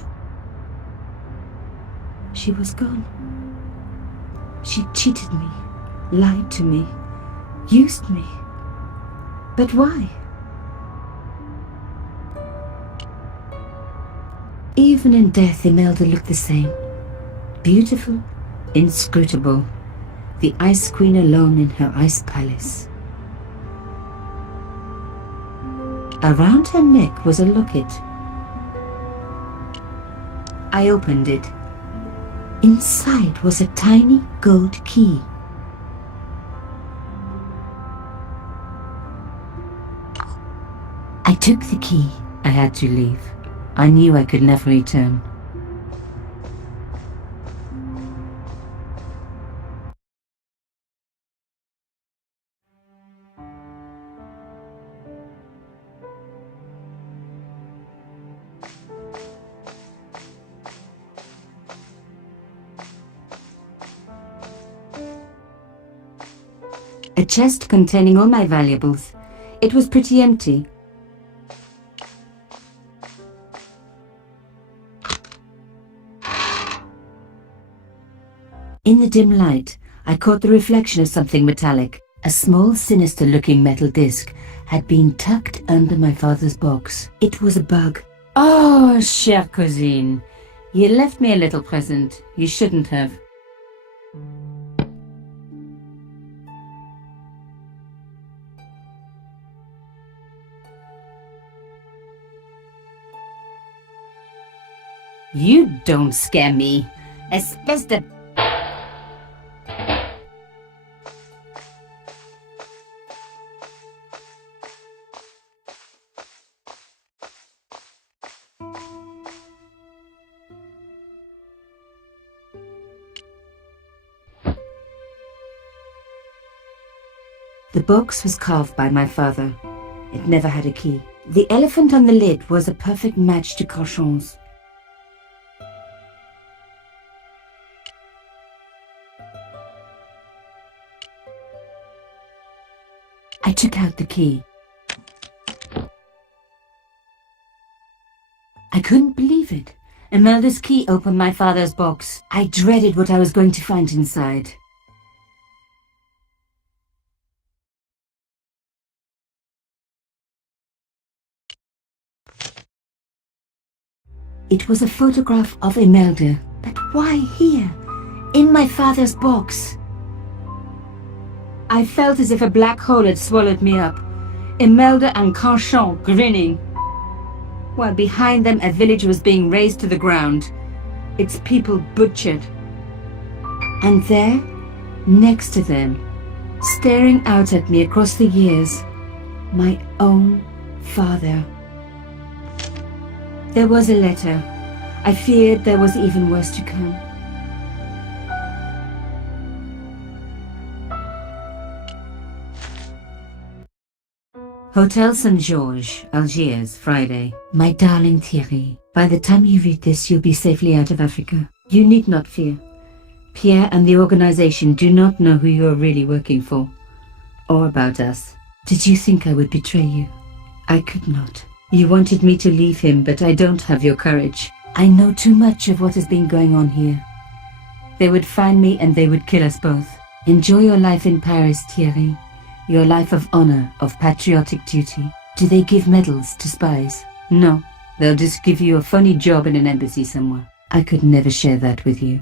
She was gone. She cheated me, lied to me, used me. But why? Even in death, Imelda looked the same. Beautiful, inscrutable, the Ice Queen alone in her ice palace. Around her neck was a locket. I opened it. Inside was a tiny gold key. I took the key. I had to leave. I knew I could never return. A chest containing all my valuables. It was pretty empty. In the dim light, I caught the reflection of something metallic. A small, sinister-looking metal disc had been tucked under my father's box. It was a bug. Oh, chère cousine, you left me a little present. You shouldn't have. You don't scare me. Espèce de... The box was carved by my father. It never had a key. The elephant on the lid was a perfect match to Cochon's. I took out the key. I couldn't believe it. Imelda's key opened my father's box. I dreaded what I was going to find inside. It was a photograph of Imelda. But why here? In my father's box? I felt as if a black hole had swallowed me up. Imelda and Carchon grinning. While behind them a village was being razed to the ground. Its people butchered. And there, next to them, staring out at me across the years, my own father. There was a letter. I feared there was even worse to come. Hotel St. George, Algiers, Friday. My darling Thierry, by the time you read this, you'll be safely out of Africa. You need not fear. Pierre and the organization do not know who you are really working for, or about us. Did you think I would betray you? I could not. You wanted me to leave him, but I don't have your courage. I know too much of what has been going on here. They would find me and they would kill us both. Enjoy your life in Paris, Thierry. Your life of honor, of patriotic duty. Do they give medals to spies? No, they'll just give you a funny job in an embassy somewhere. I could never share that with you.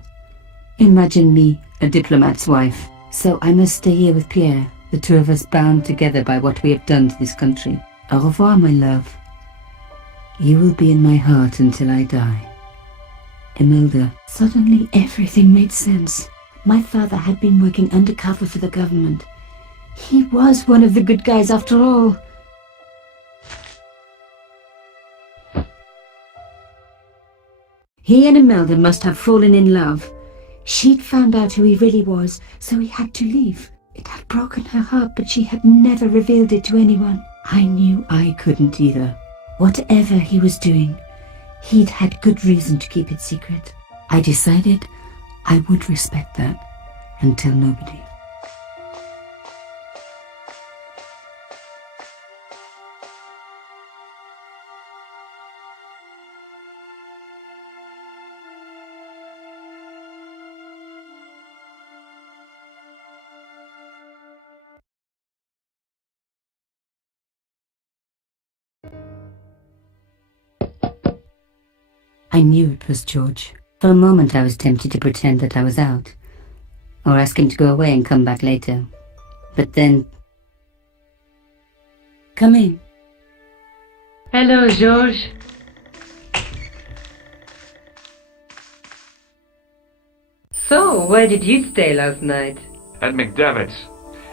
Imagine me, a diplomat's wife. So I must stay here with Pierre, the two of us bound together by what we have done to this country. Au revoir, my love. You will be in my heart until I die. Imelda. Suddenly everything made sense. My father had been working undercover for the government. He was one of the good guys after all. He and Imelda must have fallen in love. She'd found out who he really was, so he had to leave. It had broken her heart, but she had never revealed it to anyone. I knew I couldn't either. Whatever he was doing, he'd had good reason to keep it secret. I decided I would respect that and tell nobody. I knew it was George. For a moment I was tempted to pretend that I was out, or ask him to go away and come back later. But then... Come in. Hello, George. So, where did you stay last night? At McDevitt's.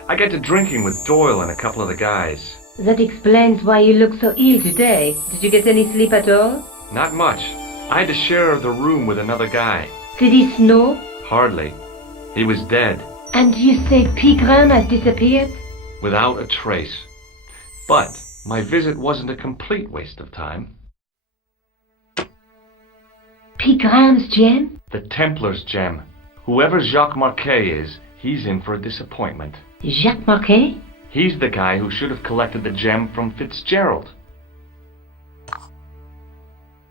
I got to drinking with Doyle and a couple of the guys. That explains why you look so ill today. Did you get any sleep at all? Not much. I had to share the room with another guy. Did he snore? Hardly. He was dead. And you say Pigram has disappeared? Without a trace. But my visit wasn't a complete waste of time. Pigram's gem? The Templars' gem. Whoever Jacques Marquet is, he's in for a disappointment. Jacques Marquet? He's the guy who should have collected the gem from Fitzgerald.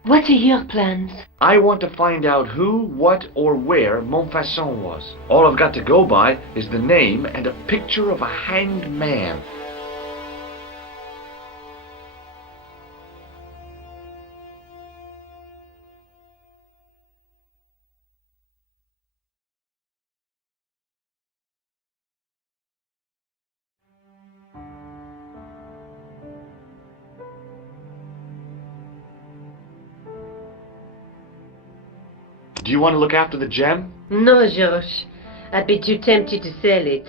What are your plans? I want to find out who, what, or where Montfaucon was. All I've got to go by is the name and a picture of a hanged man. Do you want to look after the gem? No, George. I'd be too tempted to sell it.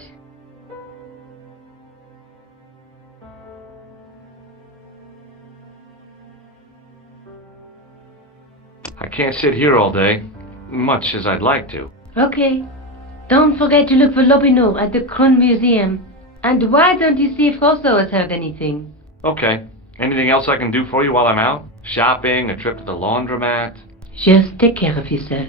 I can't sit here all day, much as I'd like to. Okay. Don't forget to look for Lobineau at the Crown Museum. And why don't you see if Rousseau has heard anything? Okay. Anything else I can do for you while I'm out? Shopping, a trip to the laundromat? Just take care of yourself.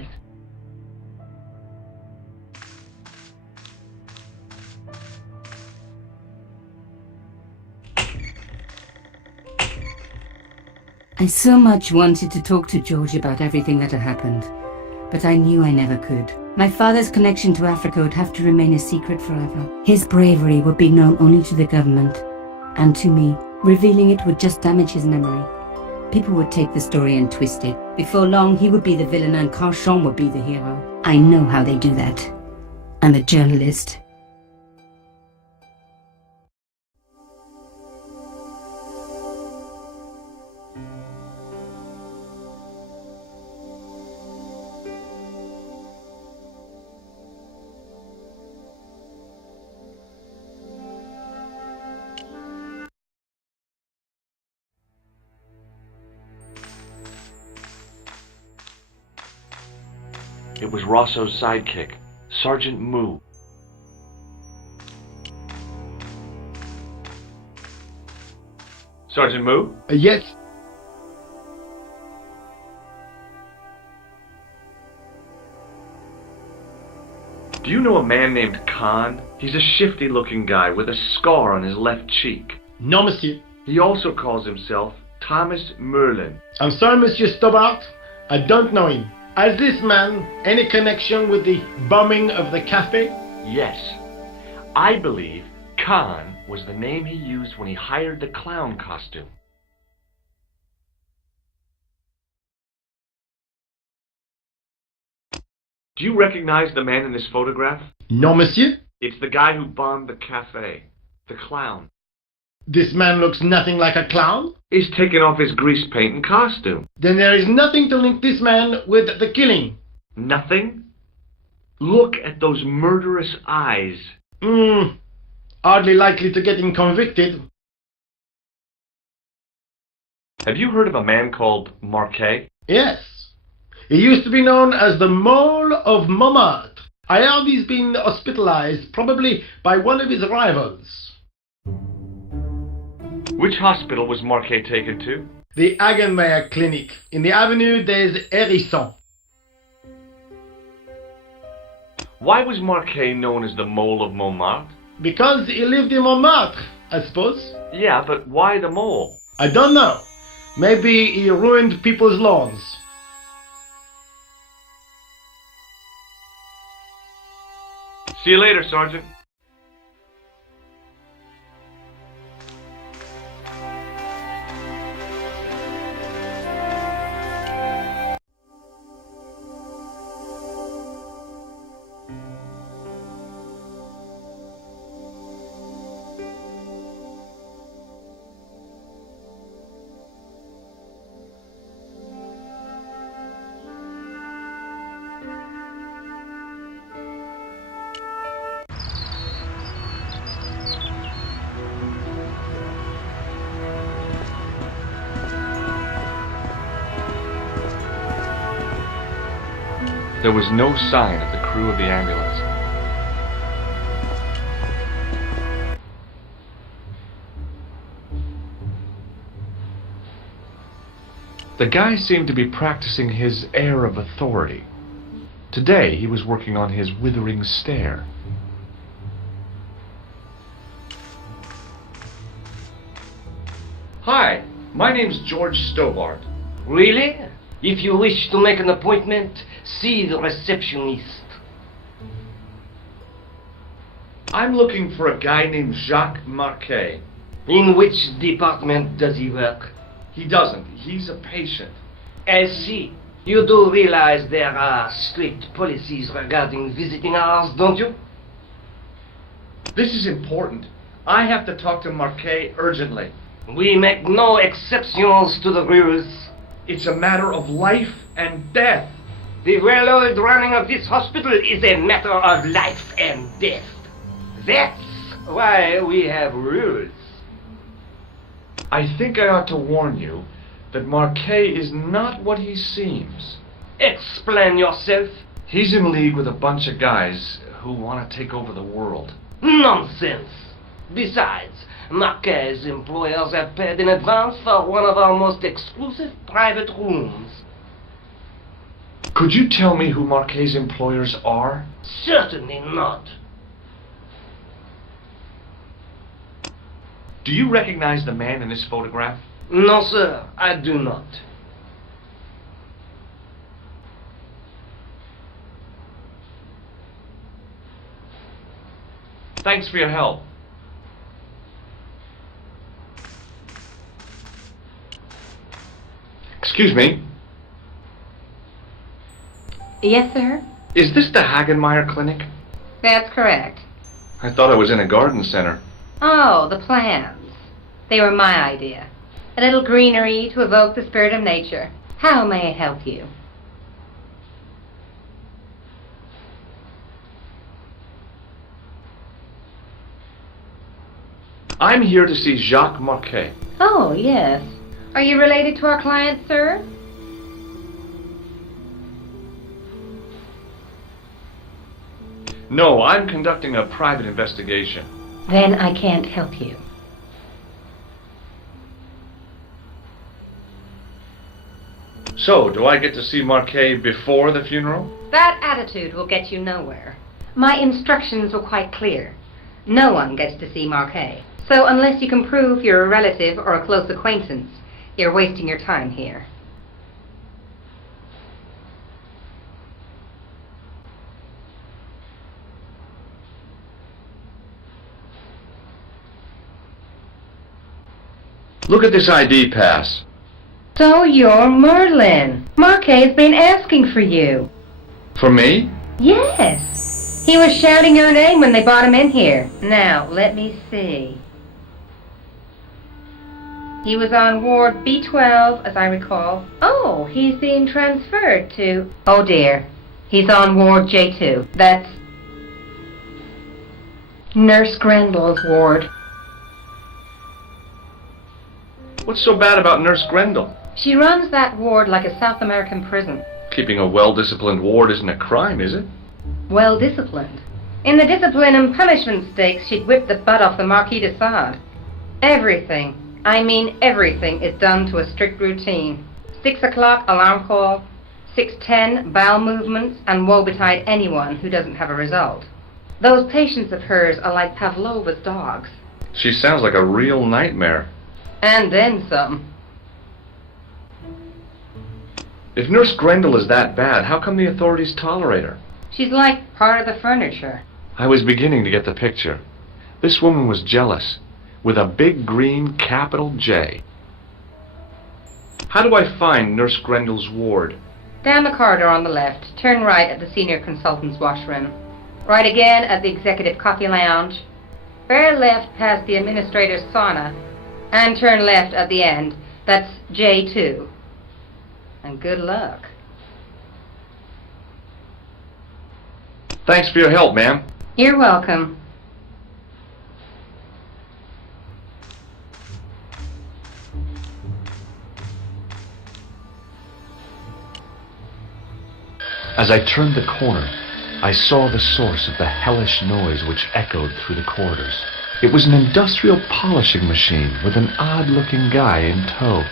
I so much wanted to talk to George about everything that had happened, but I knew I never could. My father's connection to Africa would have to remain a secret forever. His bravery would be known only to the government and to me. Revealing it would just damage his memory. People would take the story and twist it. Before long, he would be the villain and Carchon would be the hero. I know how they do that. I'm a journalist. It was Rosso's sidekick, Sergeant Moo. Sergeant Moo? Yes. Do you know a man named Khan? He's a shifty-looking guy with a scar on his left cheek. No, monsieur. He also calls himself Thomas Merlin. I'm sorry, Monsieur Stobart. I don't know him. Has this man any connection with the bombing of the cafe? Yes. I believe Khan was the name he used when he hired the clown costume. Do you recognize the man in this photograph? No, monsieur. It's the guy who bombed the cafe. The clown. This man looks nothing like a clown. He's taken off his grease paint and costume. Then there is nothing to link this man with the killing. Nothing? Look at those murderous eyes. Hardly likely to get him convicted. Have you heard of a man called Marquet? Yes. He used to be known as the Mole of Montmartre. I heard he's been hospitalized, probably by one of his rivals. Which hospital was Marquet taken to? The Hagenmeyer Clinic, in the Avenue des Hérissons. Why was Marquet known as the Mole of Montmartre? Because he lived in Montmartre, I suppose. Yeah, but why the mole? I don't know. Maybe he ruined people's lawns. See you later, Sergeant. There was no sign of the crew of the ambulance. The guy seemed to be practicing his air of authority. Today, he was working on his withering stare. Hi, my name's George Stobart. Really? If you wish to make an appointment, see the receptionist. I'm looking for a guy named Jacques Marquet. In which department does he work? He doesn't. He's a patient. I see. You do realize there are strict policies regarding visiting hours, don't you? This is important. I have to talk to Marquet urgently. We make no exceptions to the rules. It's a matter of life and death. The well-oiled running of this hospital is a matter of life and death. That's why we have rules. I think I ought to warn you that Marquet is not what he seems. Explain yourself. He's in league with a bunch of guys who want to take over the world. Nonsense. Besides, Marquet's employers have paid in advance for one of our most exclusive private rooms. Could you tell me who Marquet's employers are? Certainly not. Do you recognize the man in this photograph? No, sir, I do not. Thanks for your help. Excuse me. Yes, sir? Is this the Hagenmeyer Clinic? That's correct. I thought I was in a garden center. Oh, the plants. They were my idea. A little greenery to evoke the spirit of nature. How may I help you? I'm here to see Jacques Marquet. Oh, yes. Are you related to our client, sir? No, I'm conducting a private investigation. Then I can't help you. So, do I get to see Marquet before the funeral? That attitude will get you nowhere. My instructions were quite clear. No one gets to see Marquet. So unless you can prove you're a relative or a close acquaintance, you're wasting your time here. Look at this ID pass. So you're Merlin. Marquet's been asking for you. For me? Yes. He was shouting your name when they brought him in here. Now, let me see. He was on Ward B12, as I recall. Oh, he's being transferred to... Oh, dear. He's on Ward J2. That's Nurse Grendel's ward. What's so bad about Nurse Grendel? She runs that ward like a South American prison. Keeping a well-disciplined ward isn't a crime, is it? Well disciplined. In the discipline and punishment stakes, she'd whip the butt off the Marquis de Sade. Everything, I mean everything, is done to a strict routine. 6 o'clock alarm call, 6:10 bowel movements, and woe betide anyone who doesn't have a result. Those patients of hers are like Pavlova's dogs. She sounds like a real nightmare. And then some. If Nurse Grendel is that bad, how come the authorities tolerate her? She's like part of the furniture. I was beginning to get the picture. This woman was jealous, with a big green capital J. How do I find Nurse Grendel's ward? Down the corridor on the left, turn right at the senior consultant's washroom. Right again at the executive coffee lounge. Very left past the administrator's sauna. And turn left at the end. That's J2. And good luck. Thanks for your help, ma'am. You're welcome. As I turned the corner, I saw the source of the hellish noise which echoed through the corridors. It was an industrial polishing machine with an odd-looking guy in tow.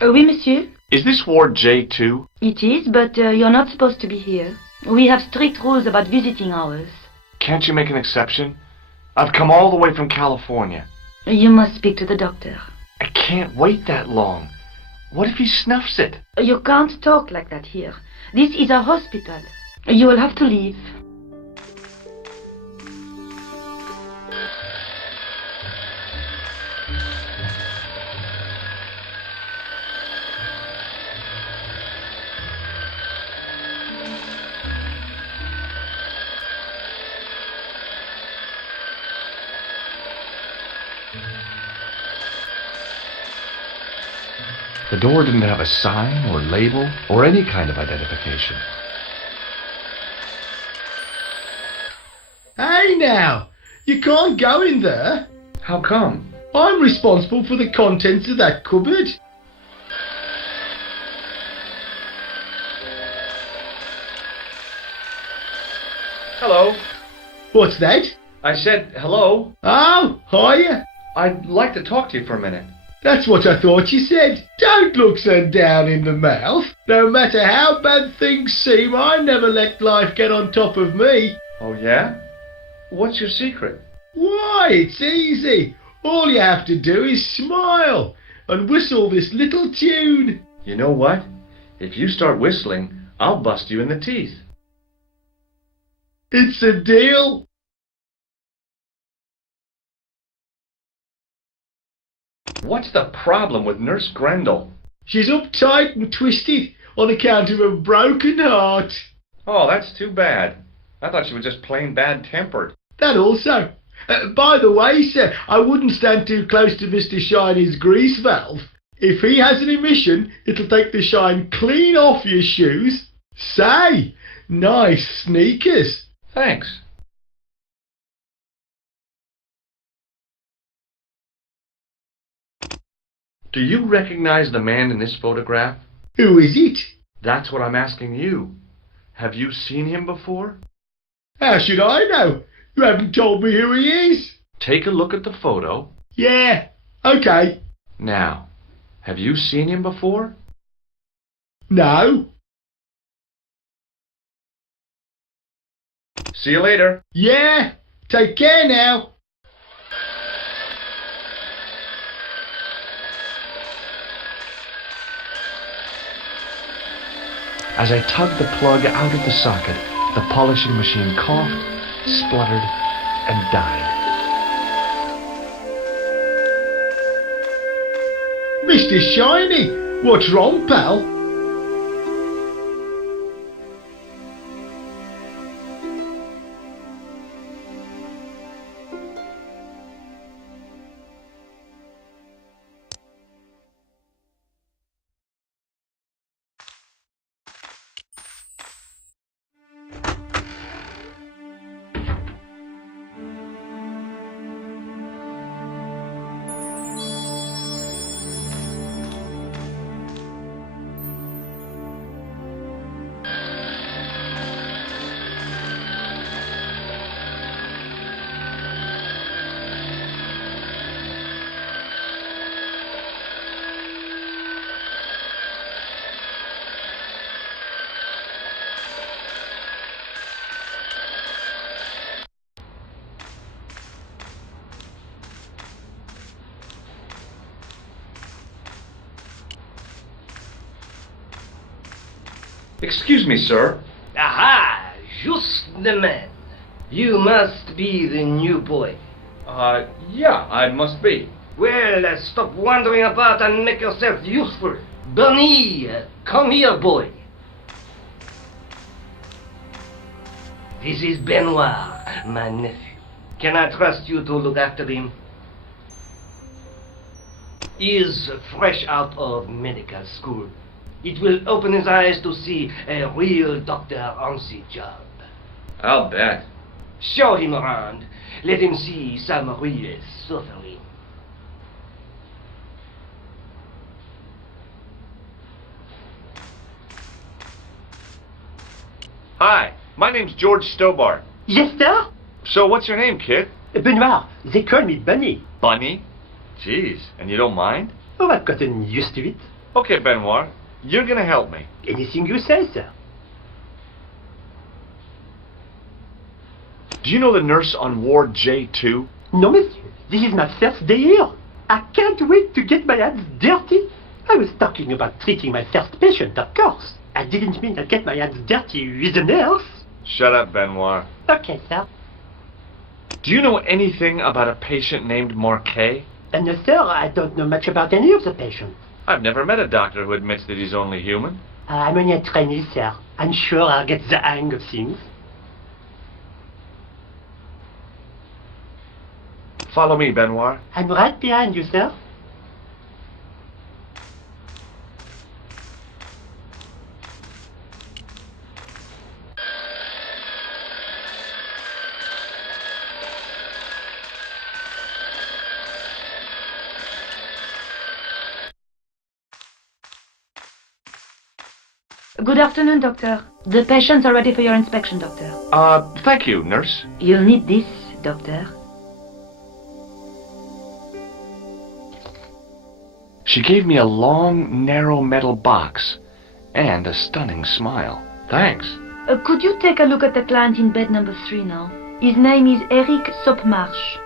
Oui, monsieur. Is this Ward J2? It is, but you're not supposed to be here. We have strict rules about visiting hours. Can't you make an exception? I've come all the way from California. You must speak to the doctor. I can't wait that long. What if he snuffs it? You can't talk like that here. This is a hospital. You will have to leave. The door didn't have a sign or label or any kind of identification. Hey now! You can't go in there. How come? I'm responsible for the contents of that cupboard. Hello. What's that? I said hello. Oh, hiya. I'd like to talk to you for a minute. That's what I thought you said. Don't look so down in the mouth. No matter how bad things seem, I never let life get on top of me. Oh, yeah? What's your secret? Why, it's easy. All you have to do is smile and whistle this little tune. You know what? If you start whistling, I'll bust you in the teeth. It's a deal. What's the problem with Nurse Grendel? She's uptight and twisted on account of a broken heart. Oh, that's too bad. I thought she was just plain bad-tempered. That also. By the way, sir, I wouldn't stand too close to Mr. Shiny's grease valve. If he has an emission, it'll take the shine clean off your shoes. Say, nice sneakers. Thanks. Do you recognize the man in this photograph? Who is it? That's what I'm asking you. Have you seen him before? How should I know? You haven't told me who he is. Take a look at the photo. Yeah, okay. Now, have you seen him before? No. See you later. Yeah, take care now. As I tugged the plug out of the socket, the polishing machine coughed, spluttered, and died. Mr. Shiny, what's wrong, pal? Excuse me, sir. Aha! Just the man. You must be the new boy. Yeah, I must be. Well, stop wandering about and make yourself useful. Bunny, come here, boy. This is Benoit, my nephew. Can I trust you to look after him? He is fresh out of medical school. It will open his eyes to see a real doctor on the job. I'll bet. Show him around. Let him see some real suffering. Hi, my name's George Stobart. Yes, sir? So what's your name, kid? Benoit. They call me Bunny. Bunny? Jeez, and you don't mind? Oh, I've gotten used to it. Okay, Benoit, you're gonna help me. Anything you say, sir. Do you know the nurse on Ward J2? No, monsieur. This is my first day here. I can't wait to get my hands dirty. I was talking about treating my first patient, of course. I didn't mean I'd get my hands dirty with a nurse. Shut up, Benoit. Okay, sir. Do you know anything about a patient named Marquet? No, sir, I don't know much about any of the patients. I've never met a doctor who admits that he's only human. I'm only a trainee, sir. I'm sure I'll get the hang of things. Follow me, Benoit. I'm right behind you, sir. Good afternoon, doctor. The patients are ready for your inspection, doctor. Thank you, nurse. You'll need this, doctor. She gave me a long, narrow metal box and a stunning smile. Thanks. Could you take a look at the client in bed number 3 now? His name is Eric Sopmarsh.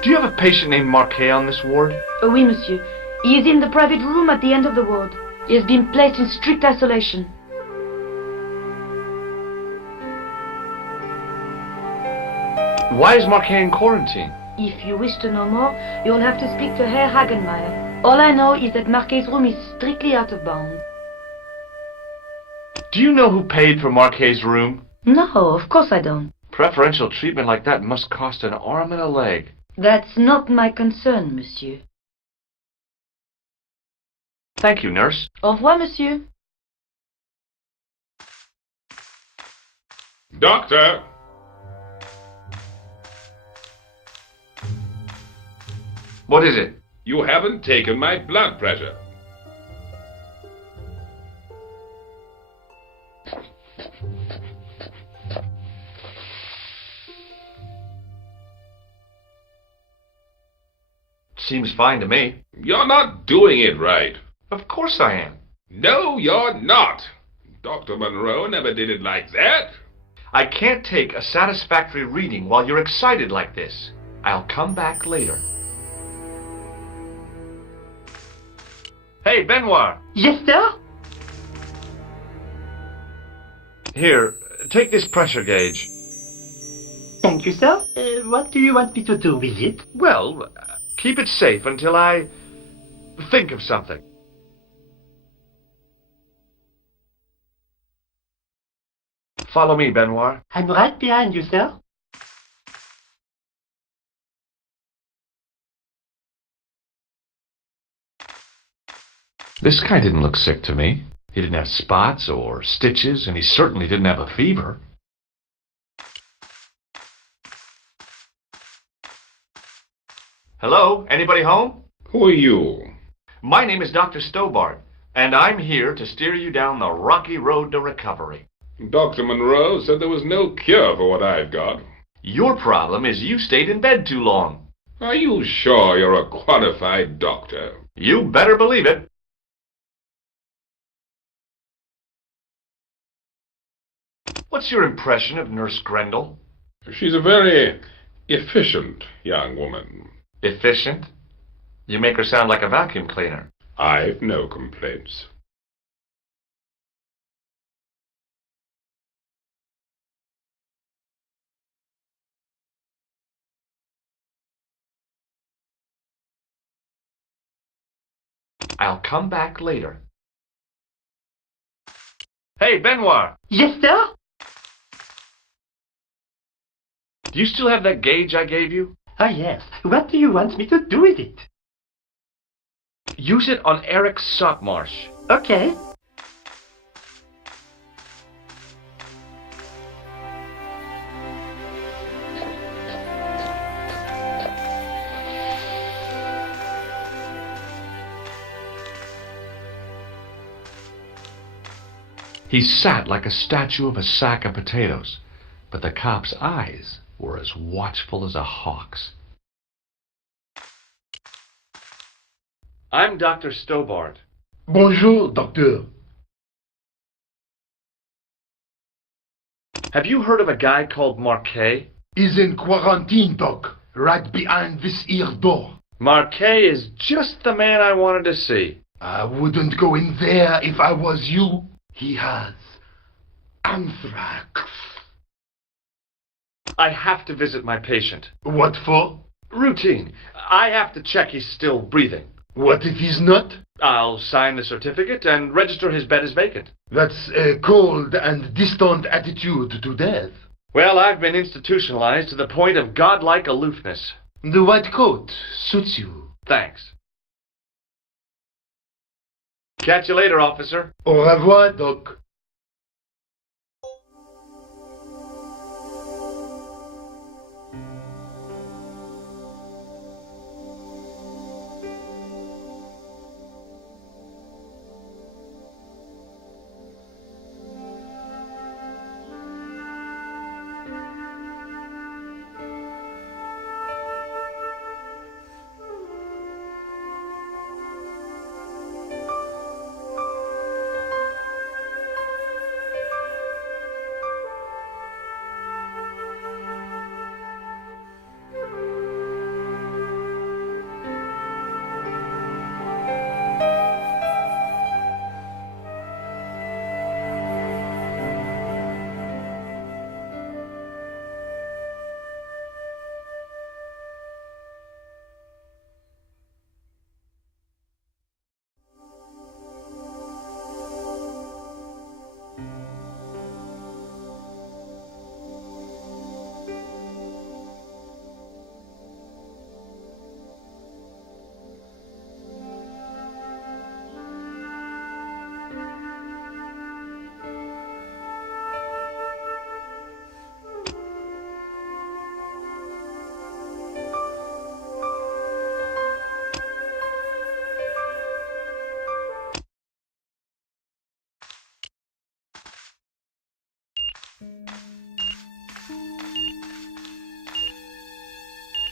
Do you have a patient named Marquet on this ward? Oui, monsieur. He is in the private room at the end of the ward. He has been placed in strict isolation. Why is Marquet in quarantine? If you wish to know more, you'll have to speak to Herr Hagenmeier. All I know is that Marquet's room is strictly out of bounds. Do you know who paid for Marquet's room? No, of course I don't. Preferential treatment like that must cost an arm and a leg. That's not my concern, monsieur. Thank you, nurse. Au revoir, monsieur. Doctor! What is it? You haven't taken my blood pressure. Seems fine to me. You're not doing it right. Of course I am. No, you're not. Dr. Monroe never did it like that. I can't take a satisfactory reading while you're excited like this. I'll come back later. Hey, Benoit. Yes, sir? Here, take this pressure gauge. Thank you, sir. What do you want me to do with it? Well, keep it safe until I think of something. Follow me, Benoit. I'm right behind you, sir. This guy didn't look sick to me. He didn't have spots or stitches, and he certainly didn't have a fever. Hello? Anybody home? Who are you? My name is Dr. Stobart, and I'm here to steer you down the rocky road to recovery. Dr. Monroe said there was no cure for what I've got. Your problem is you stayed in bed too long. Are you sure you're a qualified doctor? You better believe it. What's your impression of Nurse Grendel? She's a very efficient young woman. Efficient? You make her sound like a vacuum cleaner. I've no complaints. I'll come back later. Hey, Benoit! Yes, sir? Do you still have that gauge I gave you? Ah, yes. What do you want me to do with it? Use it on Eric Sockmarsh. Okay. He sat like a statue of a sack of potatoes, but the cop's eyes were as watchful as a hawk's. I'm Dr. Stobart. Bonjour, docteur. Have you heard of a guy called Marquet? He's in quarantine, doc. Right behind this here door. Marquet is just the man I wanted to see. I wouldn't go in there if I was you. He has anthrax. I have to visit my patient. What for? Routine. I have to check he's still breathing. What if he's not? I'll sign the certificate and register his bed as vacant. That's a cold and distant attitude to death. Well, I've been institutionalized to the point of godlike aloofness. The white coat suits you. Thanks. Catch you later, officer. Au revoir, doc.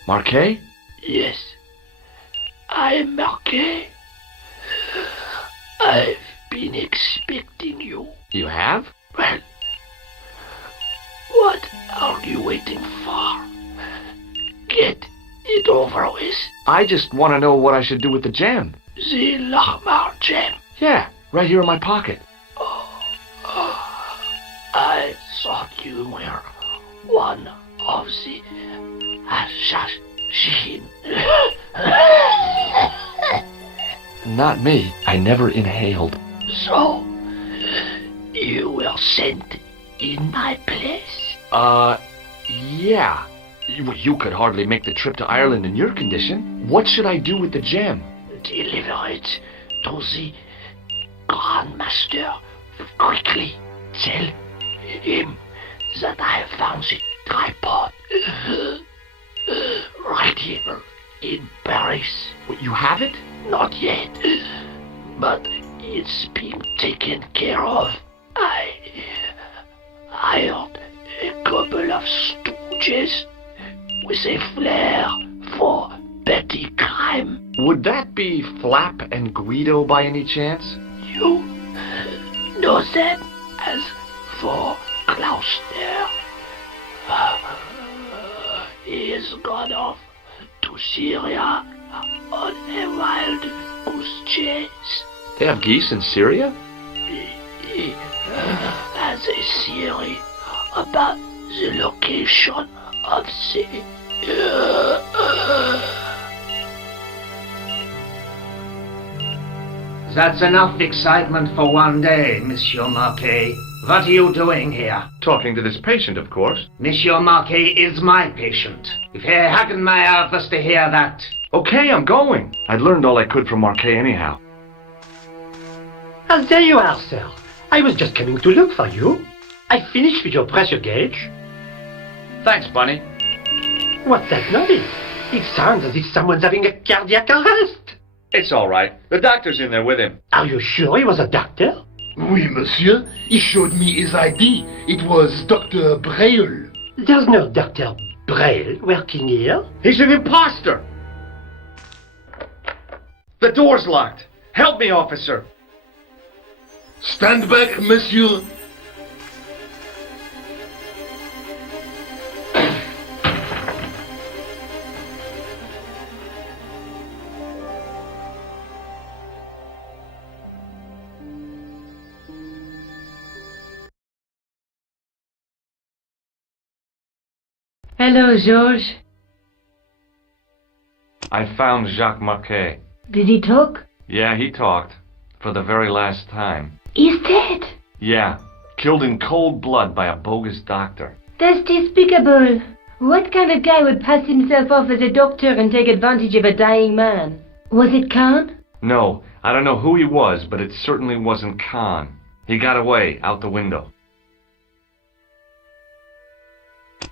Marquet? Yes, I am Marquet. I've been expecting you. You have? Well, what are you waiting for? Get it over with. I just want to know what I should do with the gem. The Lochmar gem. Yeah, right here in my pocket. I thought you were one of the assassin. Not me. I never inhaled. So, you were sent in my place? Yeah. You could hardly make the trip to Ireland in your condition. What should I do with the gem? Deliver it to the Grand Master quickly. Tell him that I have found the tripod right here in Paris. What, you have it? Not yet, but it's being taken care of. I hired a couple of stooges with a flair for petty crime. Would that be Flap and Guido by any chance? You know them as for Gloucester. He has gone off to Syria on a wild goose chase. They have geese in Syria? He has a theory about the location of the... That's enough excitement for one day, Monsieur Marquet. What are you doing here? Talking to this patient, of course. Monsieur Marquet is my patient. If Herr Hagenmeyer was to hear that... Okay, I'm going. I'd learned all I could from Marquet anyhow. Ah, there you are, sir. I was just coming to look for you. I finished with your pressure gauge. Thanks, Bunny. What's that noise? It sounds as if someone's having a cardiac arrest. It's all right. The doctor's in there with him. Are you sure he was a doctor? Oui, monsieur. He showed me his ID. It was Dr. Braille. There's no Dr. Braille working here. He's an imposter! The door's locked. Help me, officer. Stand back, monsieur. Hello, Georges. I found Jacques Marquet. Did he talk? Yeah, he talked. For the very last time. He's dead. Yeah. Killed in cold blood by a bogus doctor. That's despicable. What kind of guy would pass himself off as a doctor and take advantage of a dying man? Was it Khan? No, I don't know who he was, but it certainly wasn't Khan. He got away, out the window.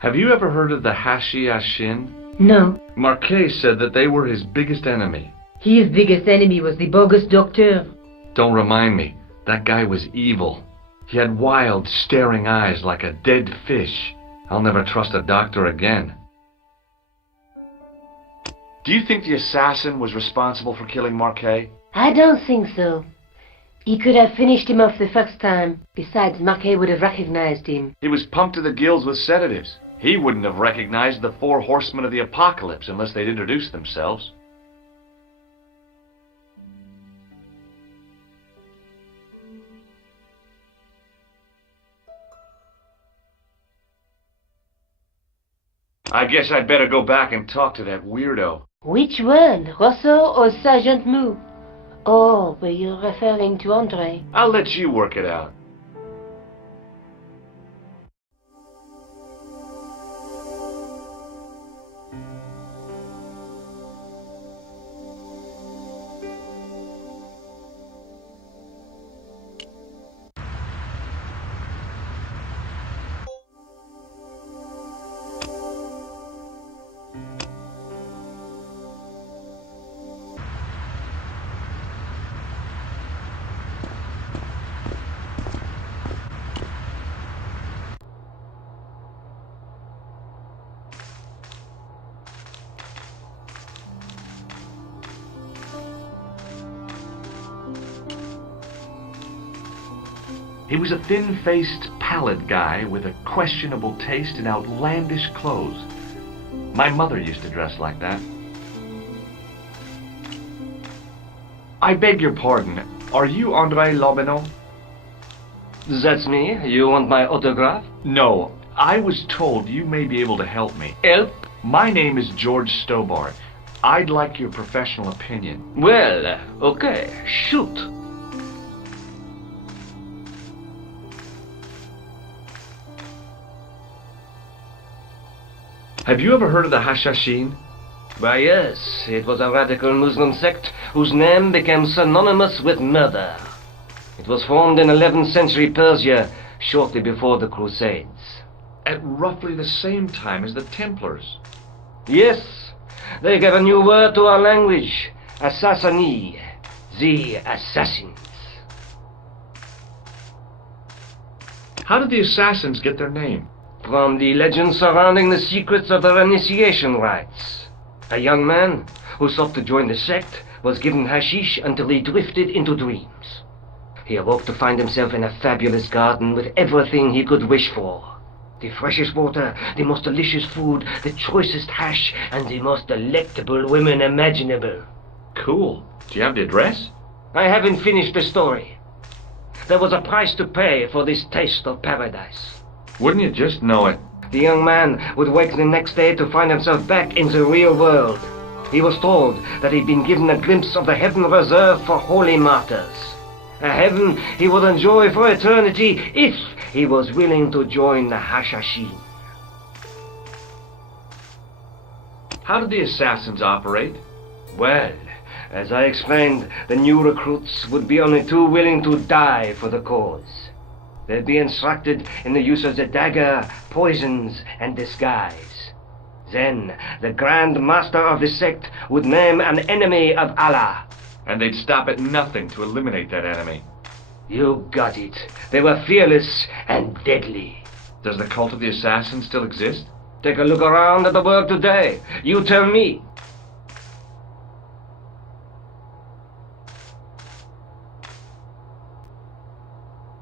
Have you ever heard of the Hashiashin? No. Marquet said that they were his biggest enemy. His biggest enemy was the bogus doctor. Don't remind me. That guy was evil. He had wild, staring eyes like a dead fish. I'll never trust a doctor again. Do you think the assassin was responsible for killing Marquet? I don't think so. He could have finished him off the first time. Besides, Marquet would have recognized him. He was pumped to the gills with sedatives. He wouldn't have recognized the 4 horsemen of the apocalypse unless they'd introduced themselves. I guess I'd better go back and talk to that weirdo. Which one? Rousseau or Sergeant Mou? Oh, but you're referring to Andre. I'll let you work it out. He was a thin-faced, pallid guy with a questionable taste in outlandish clothes. My mother used to dress like that. I beg your pardon. Are you André Lobineau? That's me. You want my autograph? No. I was told you may be able to help me. Help? My name is George Stobart. I'd like your professional opinion. Well, okay. Shoot. Have you ever heard of the Hashashin? Why, yes. It was a radical Muslim sect whose name became synonymous with murder. It was formed in 11th century Persia, shortly before the Crusades. At roughly the same time as the Templars. Yes. They gave a new word to our language. Assassini. The assassins. How did the assassins get their name? From the legends surrounding the secrets of their initiation rites. A young man who sought to join the sect was given hashish until he drifted into dreams. He awoke to find himself in a fabulous garden with everything he could wish for. The freshest water, the most delicious food, the choicest hash, and the most delectable women imaginable. Cool. Do you have the address? I haven't finished the story. There was a price to pay for this taste of paradise. Wouldn't you just know it? The young man would wake the next day to find himself back in the real world. He was told that he'd been given a glimpse of the heaven reserved for holy martyrs. A heaven he would enjoy for eternity if he was willing to join the Hashashin. How did the assassins operate? Well, as I explained, the new recruits would be only too willing to die for the cause. They'd be instructed in the use of the dagger, poisons, and disguise. Then, the Grand Master of the sect would name an enemy of Allah. And they'd stop at nothing to eliminate that enemy. You got it. They were fearless and deadly. Does the cult of the assassins still exist? Take a look around at the world today. You tell me.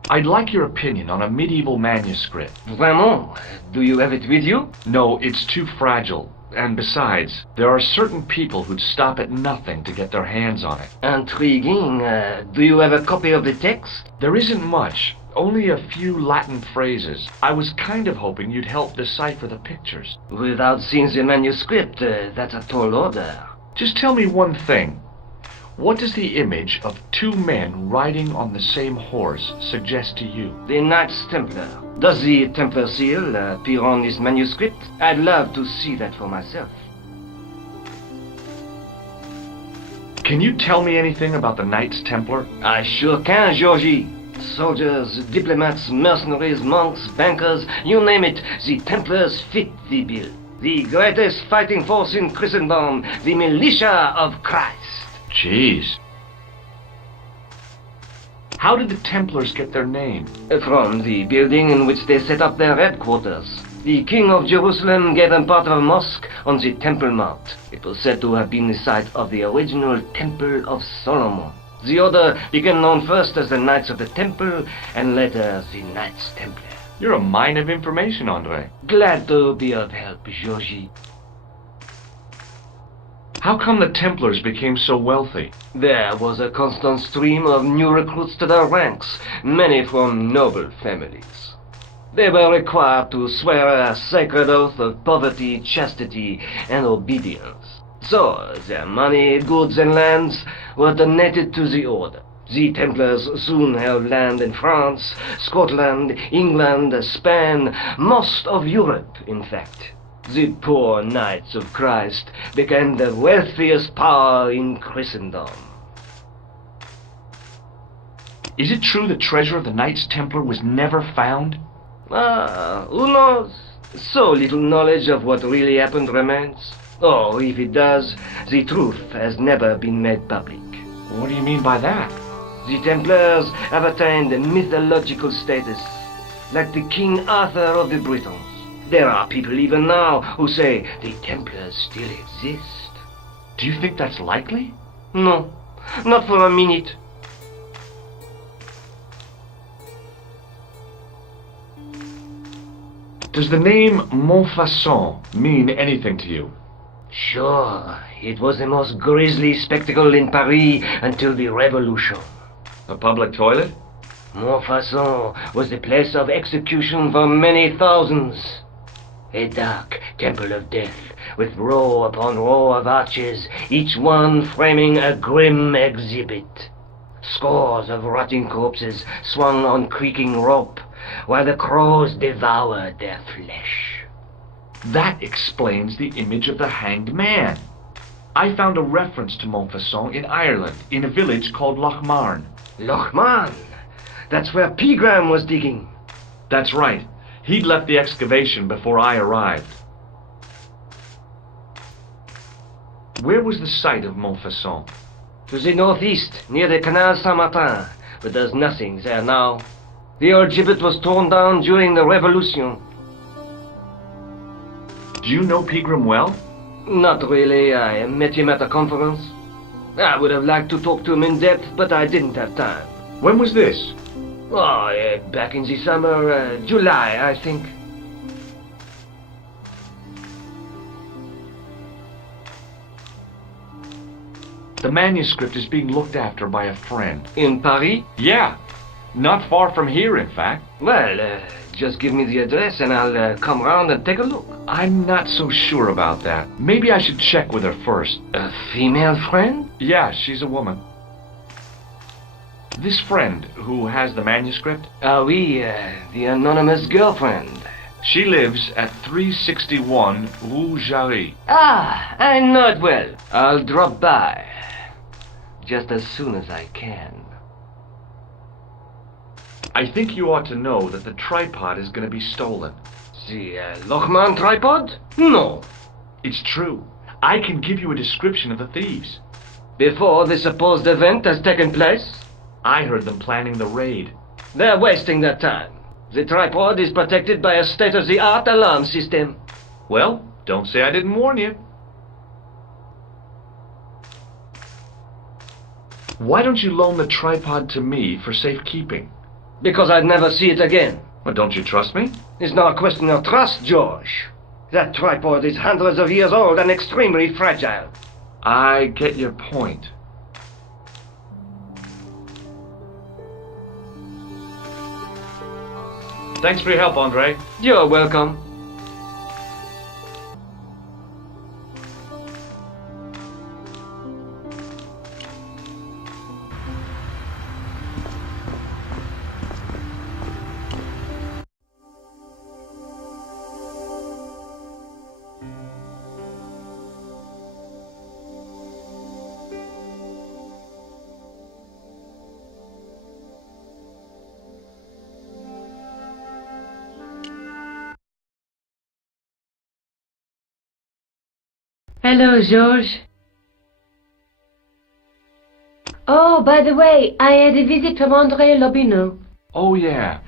I'd like your opinion on a medieval manuscript. Vraiment? Do you have it with you? No, it's too fragile. And besides, there are certain people who'd stop at nothing to get their hands on it. Intriguing. Do you have a copy of the text? There isn't much. Only a few Latin phrases. I was kind of hoping you'd help decipher the pictures. Without seeing the manuscript, that's a tall order. Just tell me one thing. What does the image of two men riding on the same horse suggest to you? The Knights Templar. Does the Templar seal appear on this manuscript? I'd love to see that for myself. Can you tell me anything about the Knights Templar? I sure can, Georgie. Soldiers, diplomats, mercenaries, monks, bankers, you name it, the Templars fit the bill. The greatest fighting force in Christendom, the militia of Christ. Jeez. How did the Templars get their name? From the building in which they set up their headquarters. The King of Jerusalem gave them part of a mosque on the Temple Mount. It was said to have been the site of the original Temple of Solomon. The order became known first as the Knights of the Temple, and later the Knights Templar. You're a mine of information, Andre. Glad to be of help, Georgie. How come the Templars became so wealthy? There was a constant stream of new recruits to their ranks, many from noble families. They were required to swear a sacred oath of poverty, chastity, and obedience. So, their money, goods, and lands were donated to the order. The Templars soon held land in France, Scotland, England, Spain, most of Europe, in fact. The poor Knights of Christ became the wealthiest power in Christendom. Is it true the treasure of the Knights Templar was never found? Who knows? So little knowledge of what really happened remains. Or, if it does, the truth has never been made public. What do you mean by that? The Templars have attained a mythological status, like the King Arthur of the Britons. There are people even now who say the Templars still exist. Do you think that's likely? No, not for a minute. Does the name Montfaucon mean anything to you? Sure, it was the most grisly spectacle in Paris until the Revolution. A public toilet? Montfaucon was the place of execution for many thousands. A dark temple of death, with row upon row of arches, each one framing a grim exhibit. Scores of rotting corpses swung on creaking rope, while the crows devoured their flesh. That explains the image of the hanged man. I found a reference to Montfaucon in Ireland, in a village called Lochmarn. Lochmarn? That's where Pegram was digging. That's right. He'd left the excavation before I arrived. Where was the site of Montfaucon? To the northeast, near the Canal Saint-Martin, but there's nothing there now. The old gibbet was torn down during the Revolution. Do you know Pegram well? Not really. I met him at a conference. I would have liked to talk to him in depth, but I didn't have time. When was this? Oh, back in the summer, July, I think. The manuscript is being looked after by a friend. In Paris? Yeah. Not far from here, in fact. Well, just give me the address and I'll come round and take a look. I'm not so sure about that. Maybe I should check with her first. A female friend? Yeah, she's a woman. this friend who has the manuscript? Oui, the anonymous girlfriend. She lives at 361 Rue Jarry. Ah, I know it well. I'll drop by. Just as soon as I can. I think you ought to know that the tripod is going to be stolen. The Lochman tripod? No. It's true. I can give you a description of the thieves. Before the supposed event has taken place? I heard them planning the raid. They're wasting their time. The tripod is protected by a state-of-the-art alarm system. Well, don't say I didn't warn you. Why don't you loan the tripod to me for safekeeping? Because I'd never see it again. Well, don't you trust me? It's not a question of trust, George. That tripod is hundreds of years old and extremely fragile. I get your point. Thanks for your help, Andre. You're welcome. Hello, George. Oh, by the way, I had a visit from André Lobineau. Oh, yeah.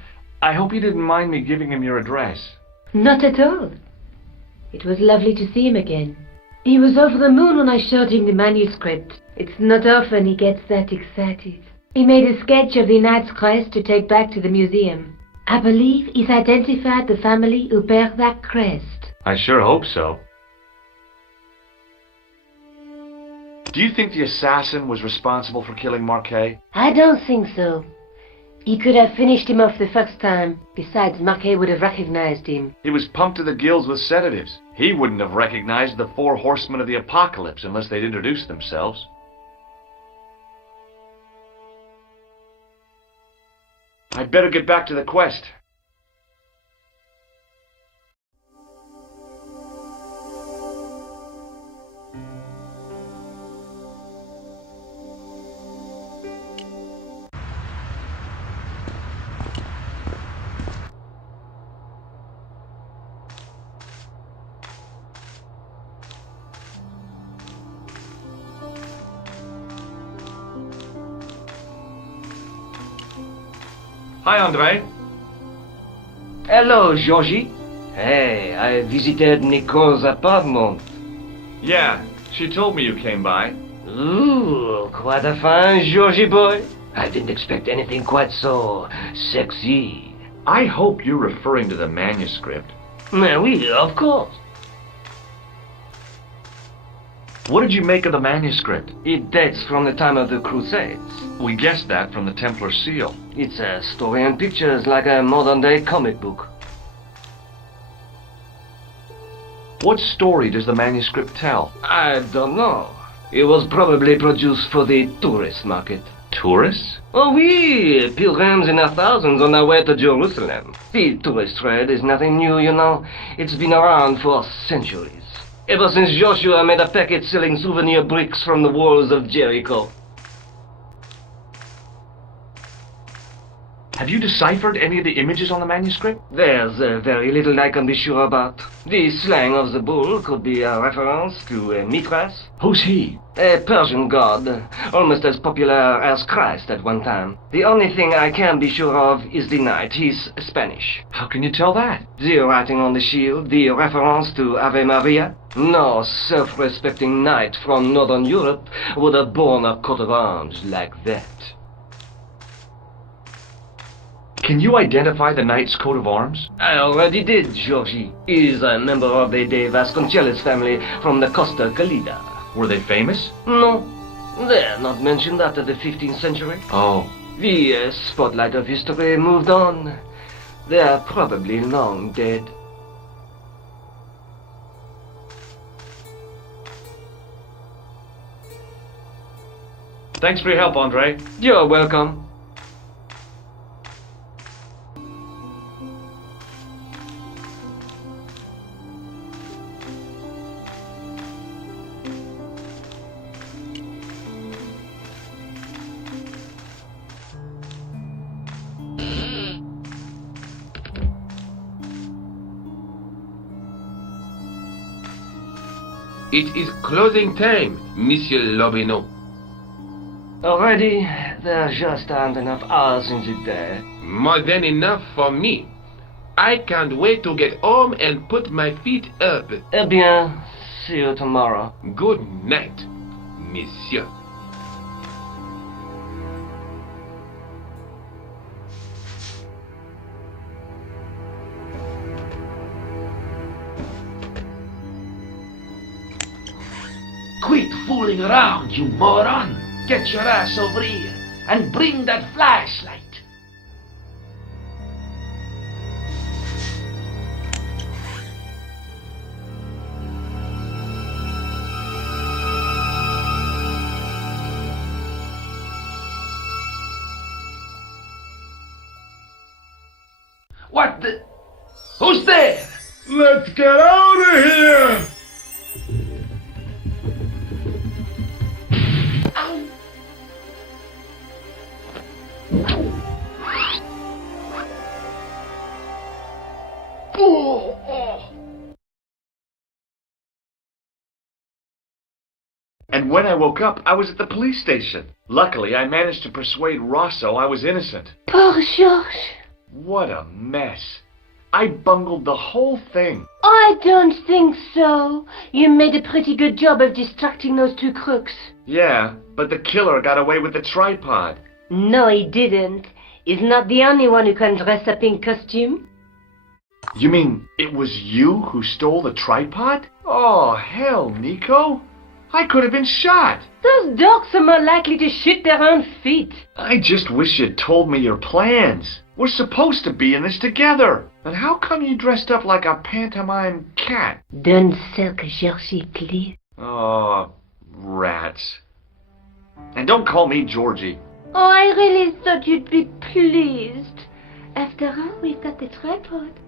I hope you didn't mind me giving him your address. Not at all. It was lovely to see him again. He was over the moon when I showed him the manuscript. It's not often he gets that excited. He made a sketch of the knight's crest to take back to the museum. I believe he's identified the family who bear that crest. I sure hope so. Do you think the assassin was responsible for killing Marquet? I don't think so. He could have finished him off the first time. Besides, Marquet would have recognized him. He was pumped to the gills with sedatives. He wouldn't have recognized the 4 horsemen of the apocalypse unless they'd introduced themselves. I'd better get back to the quest. Hi, Andre. Hello, Georgie. Hey, I visited Nicole's apartment. Yeah, she told me you came by. Ooh, quite a fine Georgie boy. I didn't expect anything quite so sexy. I hope you're referring to the manuscript. Oui, of course. What did you make of the manuscript? It dates from the time of the Crusades. We guessed that from the Templar seal. It's a story and pictures like a modern-day comic book. What story does the manuscript tell? I don't know. It was probably produced for the tourist market. Tourists? Oh, oui, pilgrims in their thousands on their way to Jerusalem. The tourist trade is nothing new, you know. It's been around for centuries. Ever since Joshua made a packet selling souvenir bricks from the walls of Jericho. Have you deciphered any of the images on the manuscript? There's very little I can be sure about. The slang of the bull could be a reference to Mithras. Who's he? A Persian god, almost as popular as Christ at one time. The only thing I can be sure of is the knight. He's Spanish. How can you tell that? The writing on the shield, the reference to Ave Maria. No self-respecting knight from Northern Europe would have borne a coat of arms like that. Can you identify the knight's coat of arms? I already did, Georgie. He's a member of the De Vasconcelos family from the Costa Calida. Were they famous? No. They're not mentioned after the 15th century. Oh. The spotlight of history moved on. They're probably long dead. Thanks for your help, Andre. You're welcome. It is closing time, Monsieur Lobineau. Already, there just aren't enough hours in the day. More than enough for me. I can't wait to get home and put my feet up. Eh bien, see you tomorrow. Good night, Monsieur. Quit fooling around, you moron! Get your ass over here and bring that flashlight. What the? Who's there? Let's get out of here! And when I woke up, I was at the police station. Luckily, I managed to persuade Rosso I was innocent. Poor Georges. What a mess. I bungled the whole thing. I don't think so. You made a pretty good job of distracting those two crooks. Yeah, but the killer got away with the tripod. No, he didn't. He's not the only one who can dress up in costume. You mean it was you who stole the tripod? Oh, hell, Nico. I could have been shot. Those dogs are more likely to shoot their own feet. I just wish you'd told me your plans. We're supposed to be in this together. And how come you dressed up like a pantomime cat? Don't sulk, Georgie, please. Oh, rats. And don't call me Georgie. Oh, I really thought you'd be pleased. After all, we've got the tripod.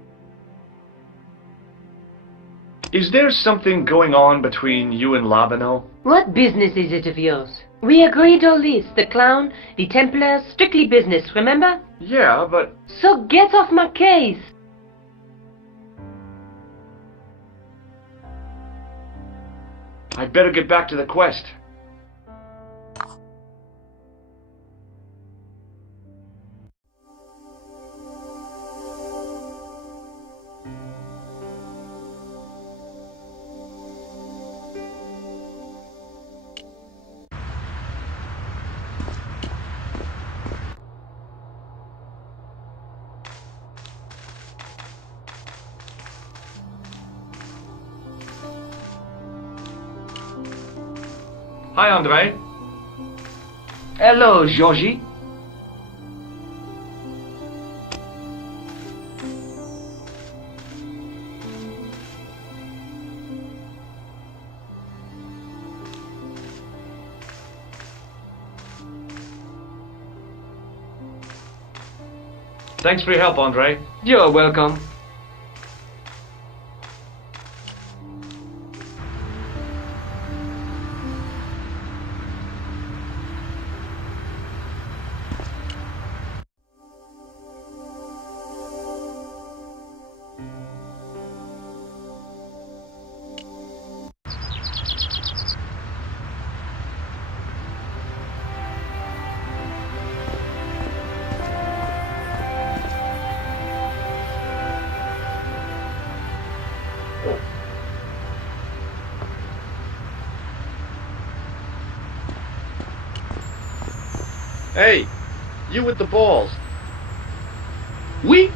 Is there something going on between you and Lobineau? What business is it of yours? We agreed all this, the clown, the Templars, strictly business, remember? Yeah, but... So get off my case! I'd better get back to the quest. Hi, Andre. Hello, Georgie. Thanks for your help, Andre. You're welcome. Hey, you with the balls. Oui?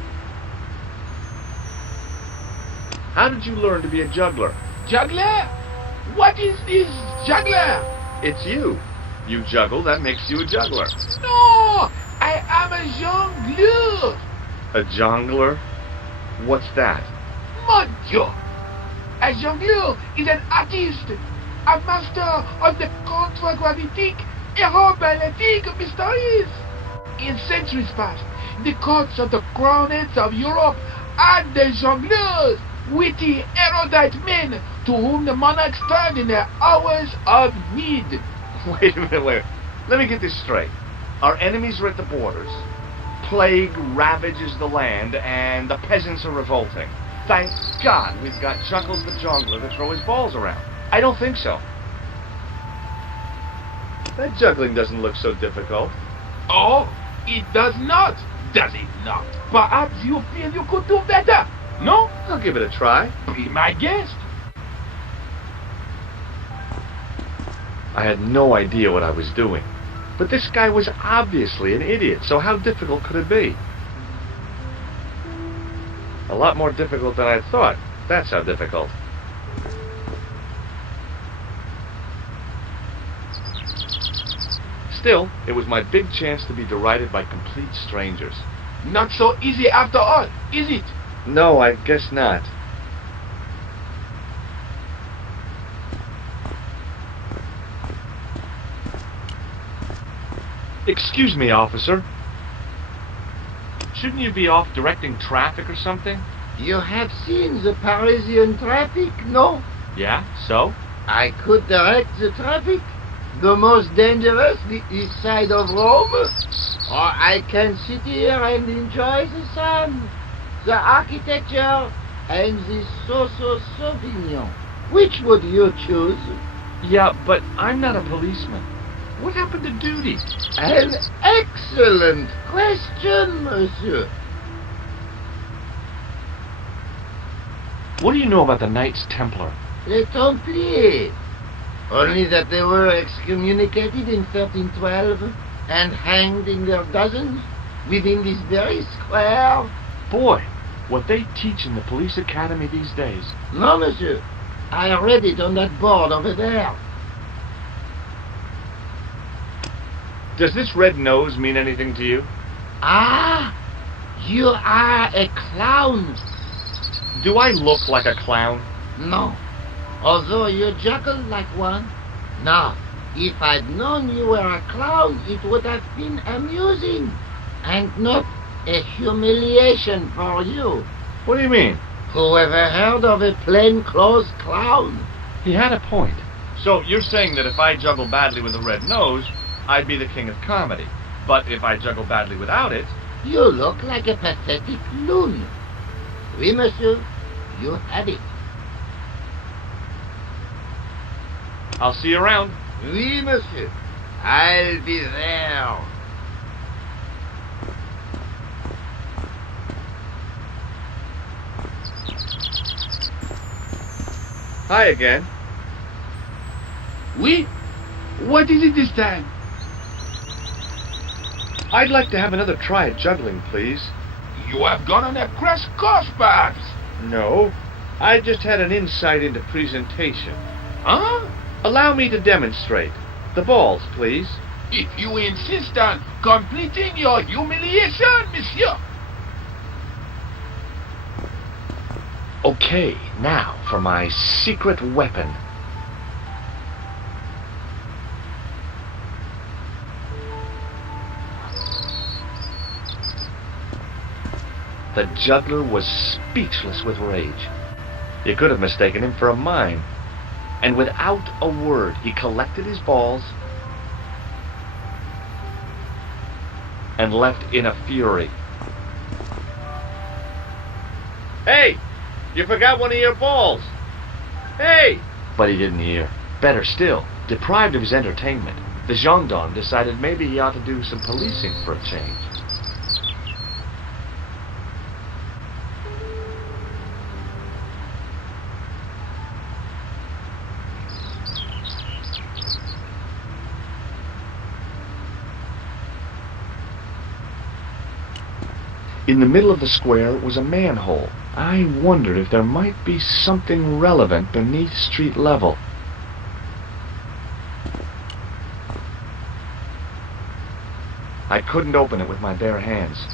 How did you learn to be a juggler? Juggler? What is this juggler? It's you. You juggle, that makes you a juggler. No! I am a jongleur! A jongler? What's that? Mon Dieu! A jongleur is an artist, a master of the contragravitic aeroballetic mysteries. In centuries past, the courts of the crownheads of Europe had the jongleurs, witty, erudite men to whom the monarchs turned in their hours of need. Wait a minute. Let me get this straight. Our enemies are at the borders. Plague ravages the land, and the peasants are revolting. Thank God we've got Chuckles the Jongler to throw his balls around. I don't think so. That juggling doesn't look so difficult. Oh, it does not, does it not? Perhaps you feel you could do better, no? I'll give it a try. Be my guest. I had no idea what I was doing. But this guy was obviously an idiot, so how difficult could it be? A lot more difficult than I thought. That's how difficult. Still, it was my big chance to be derided by complete strangers. Not so easy after all, is it? No, I guess not. Excuse me, officer. Shouldn't you be off directing traffic or something? You have seen the Parisian traffic, no? Yeah, so? I could direct the traffic. The most dangerous, the east side of Rome. Or I can sit here and enjoy the sun, the architecture, and the Sauvignon. Which would you choose? Yeah, but I'm not a policeman. What happened to duty? An excellent question, monsieur. What do you know about the Knights Templar? Les Templiers. Only that they were excommunicated in 1312 and hanged in their dozens within this very square. Boy, what they teach in the police academy these days. No, monsieur. I read it on that board over there. Does this red nose mean anything to you? Ah, you are a clown. Do I look like a clown? No, although you juggle like one. Now, if I'd known you were a clown, it would have been amusing, and not a humiliation for you. What do you mean? Whoever heard of a plainclothes clown? He had a point. So you're saying that if I juggle badly with a red nose, I'd be the king of comedy. But if I juggle badly without it... You look like a pathetic loon. Oui, monsieur, you have it. I'll see you around. Oui, monsieur. I'll be there. Hi again. Oui? What is it this time? I'd like to have another try at juggling, please. You have gone on a crash course, perhaps? No. I just had an insight into presentation. Huh? Allow me to demonstrate. The balls, please. If you insist on completing your humiliation, monsieur. Okay, now for my secret weapon. The juggler was speechless with rage. You could have mistaken him for a mime. And without a word, he collected his balls and left in a fury. Hey! You forgot one of your balls! Hey! But he didn't hear. Better still, deprived of his entertainment, the gendarme decided maybe he ought to do some policing for a change. In the middle of the square was a manhole. I wondered if there might be something relevant beneath street level. I couldn't open it with my bare hands.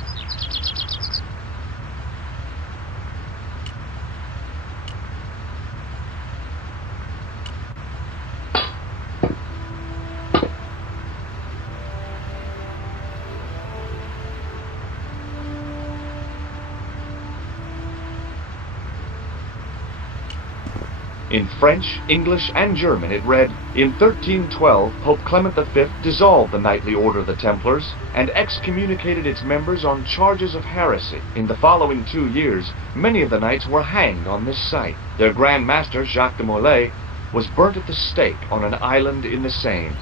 In French, English, and German it read, "In 1312, Pope Clement V dissolved the knightly order of the Templars and excommunicated its members on charges of heresy. In the following 2 years, many of the knights were hanged on this site. Their Grand Master, Jacques de Molay, was burnt at the stake on an island in the Seine.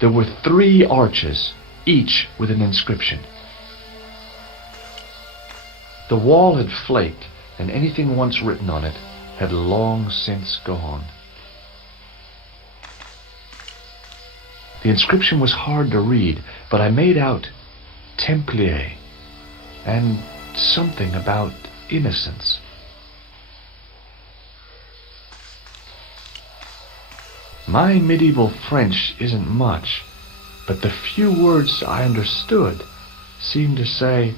There were 3 arches, each with an inscription. The wall had flaked, and anything once written on it had long since gone. The inscription was hard to read, but I made out Templier and something about innocence. My medieval French isn't much, but the few words I understood seemed to say,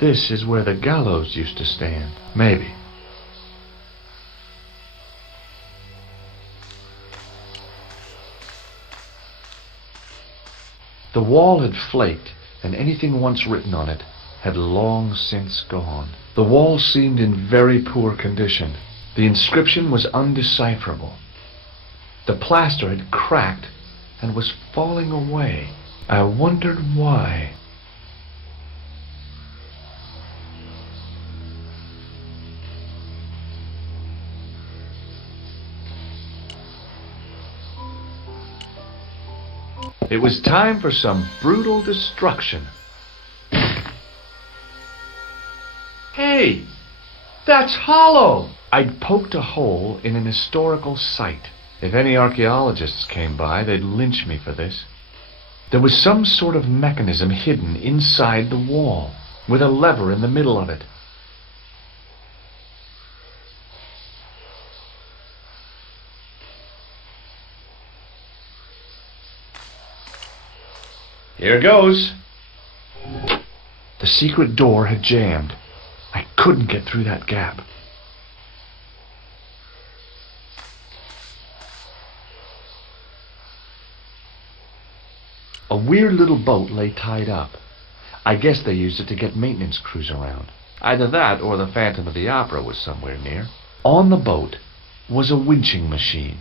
"This is where the gallows used to stand." Maybe. The wall had flaked, and anything once written on it had long since gone. The wall seemed in very poor condition. The inscription was undecipherable. The plaster had cracked and was falling away. I wondered why. It was time for some brutal destruction. Hey, that's hollow! I'd poked a hole in an historical site. If any archaeologists came by, they'd lynch me for this. There was some sort of mechanism hidden inside the wall, with a lever in the middle of it. Here goes. The secret door had jammed. I couldn't get through that gap. A weird little boat lay tied up. I guess they used it to get maintenance crews around. Either that or the Phantom of the Opera was somewhere near. On the boat was a winching machine.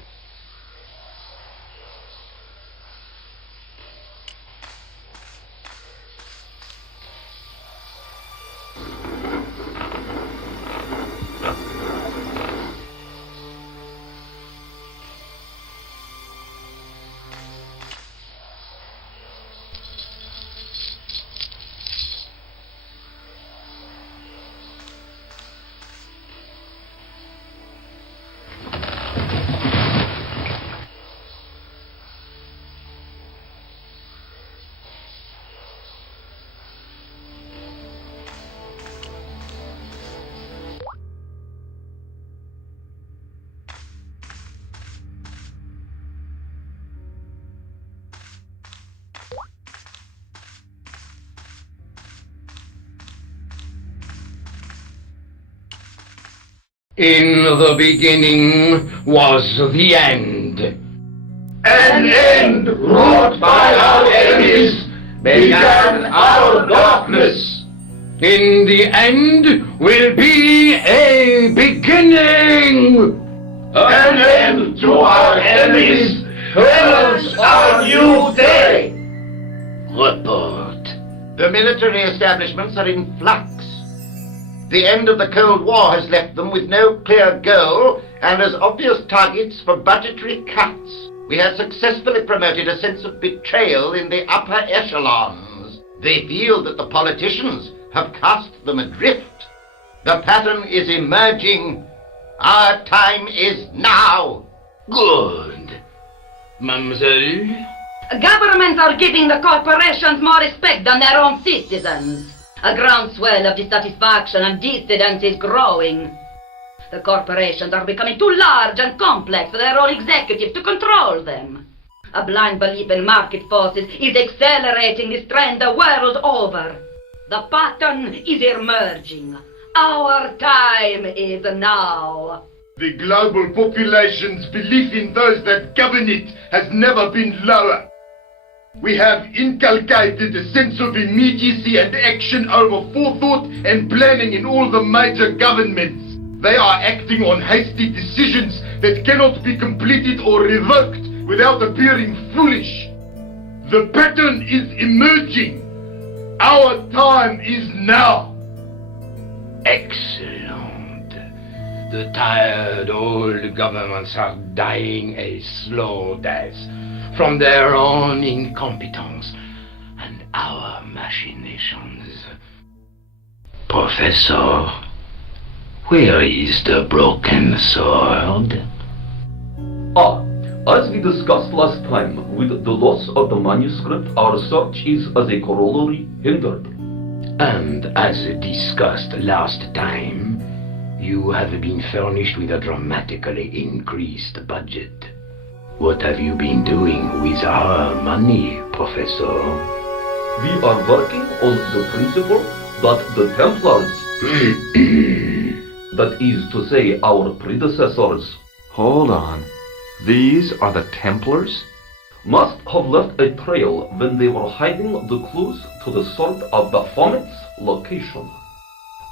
In the beginning was the end. An end wrought by our enemies began our darkness. In the end will be a beginning. An end to our enemies heralds our new day. Report. The military establishments are in flux. The end of the Cold War has left them with no clear goal and as obvious targets for budgetary cuts. We have successfully promoted a sense of betrayal in the upper echelons. They feel that the politicians have cast them adrift. The pattern is emerging. Our time is now. Good. Mademoiselle? Governments are giving the corporations more respect than their own citizens. A groundswell of dissatisfaction and dissidence is growing. The corporations are becoming too large and complex for their own executives to control them. A blind belief in market forces is accelerating this trend the world over. The pattern is emerging. Our time is now. The global population's belief in those that govern it has never been lower. We have inculcated a sense of immediacy and action over forethought and planning in all the major governments. They are acting on hasty decisions that cannot be completed or revoked without appearing foolish. The pattern is emerging. Our time is now. Excellent. The tired old governments are dying a slow death from their own incompetence and our machinations. Professor, where is the broken sword? As we discussed last time, with the loss of the manuscript, our search is as a corollary hindered. And as discussed last time, you have been furnished with a dramatically increased budget. What have you been doing with our money, Professor? We are working on the principle that the Templars, that is to say, our predecessors, Hold on. These are the Templars? must have left a trail when they were hiding the clues to the sword of Baphomet's location.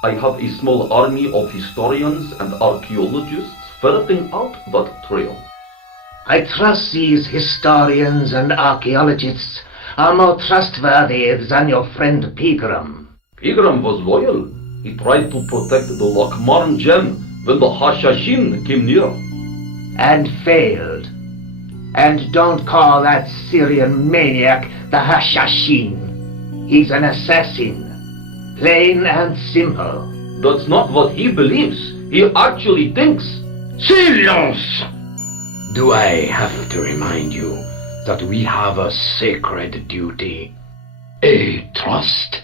I have a small army of historians and archaeologists ferreting out that trail. I trust these historians and archaeologists are more trustworthy than your friend Pegram. Pegram was loyal. He tried to protect the Lochmarn gem when the Hashashin came near. And failed. And don't call that Syrian maniac the Hashashin. He's an assassin. Plain and simple. That's not what he believes. He actually thinks. Silence! Do I have to remind you that we have a sacred duty, a trust?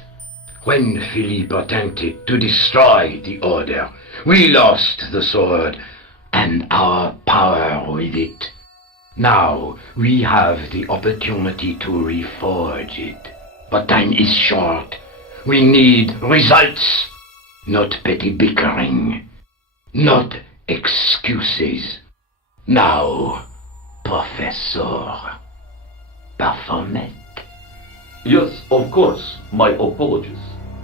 When Philippe attempted to destroy the Order, we lost the sword and our power with it. Now we have the opportunity to reforge it. But time is short. We need results, not petty bickering, not excuses. Now, Professor Baphomet. Yes, of course. My apologies.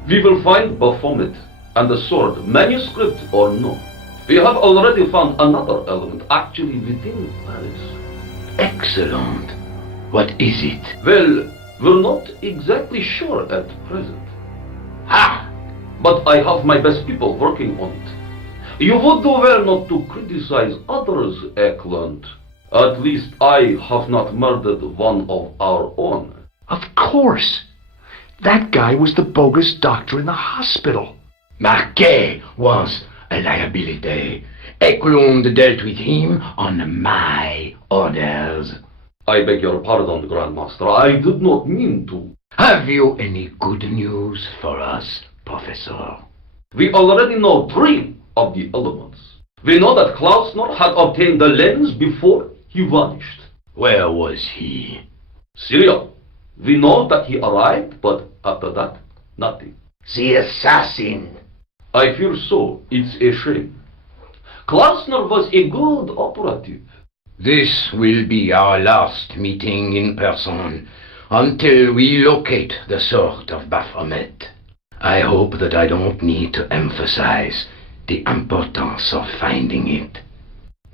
We will find Baphomet and the sword, manuscript or no. We have already found another element actually within Paris. Excellent. What is it? Well, we're not exactly sure at present. Ha! But I have my best people working on it. You would do well not to criticize others, Eklund. At least I have not murdered one of our own. Of course. That guy was the bogus doctor in the hospital. Marquet was a liability. Eklund dealt with him on my orders. I beg your pardon, Grandmaster. I did not mean to. Have you any good news for us, Professor? We already know 3 of the elements. We know that Klausner had obtained the lens before he vanished. Where was he? Syria. We know that he arrived, but after that, nothing. The assassin. I fear so. It's a shame. Klausner was a good operative. This will be our last meeting in person until we locate the sword of Baphomet. I hope that I don't need to emphasize the importance of finding it.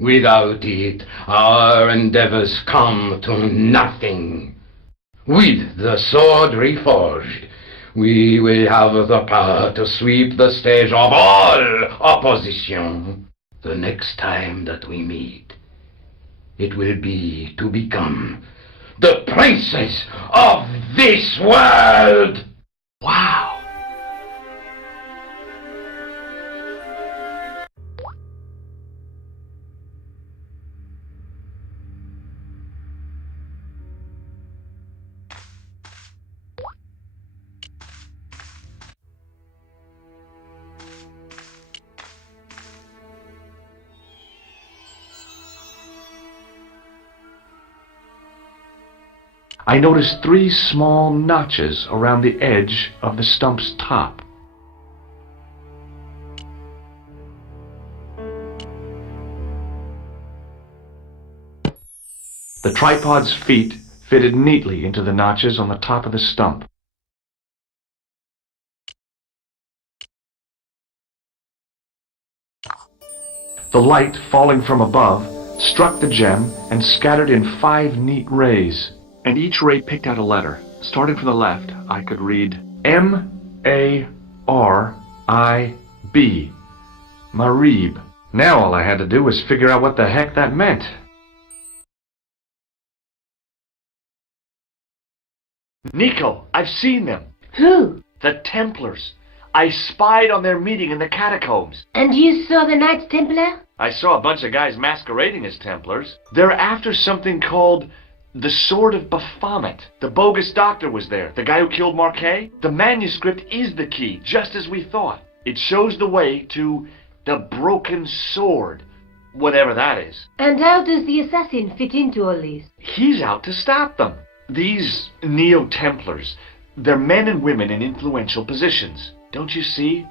Without it, our endeavors come to nothing. With the sword reforged, we will have the power to sweep the stage of all opposition. The next time that we meet, it will be to become the princes of this world! Wow! I noticed 3 small notches around the edge of the stump's top. The tripod's feet fitted neatly into the notches on the top of the stump. The light, falling from above, struck the gem and scattered in 5 neat rays, and each ray picked out a letter. Starting from the left, I could read M-A-R-I-B. Marib. Now all I had to do was figure out what the heck that meant. Nico, I've seen them. Who? The Templars. I spied on their meeting in the catacombs. And you saw the Knights Templar? I saw a bunch of guys masquerading as Templars. They're after something called the Sword of Baphomet. The bogus doctor was there, the guy who killed Marquet. The manuscript is the key, just as we thought. It shows the way to the broken sword, whatever that is. And how does the assassin fit into all this? He's out to stop them. These Neo-Templars, they're men and women in influential positions. Don't you see?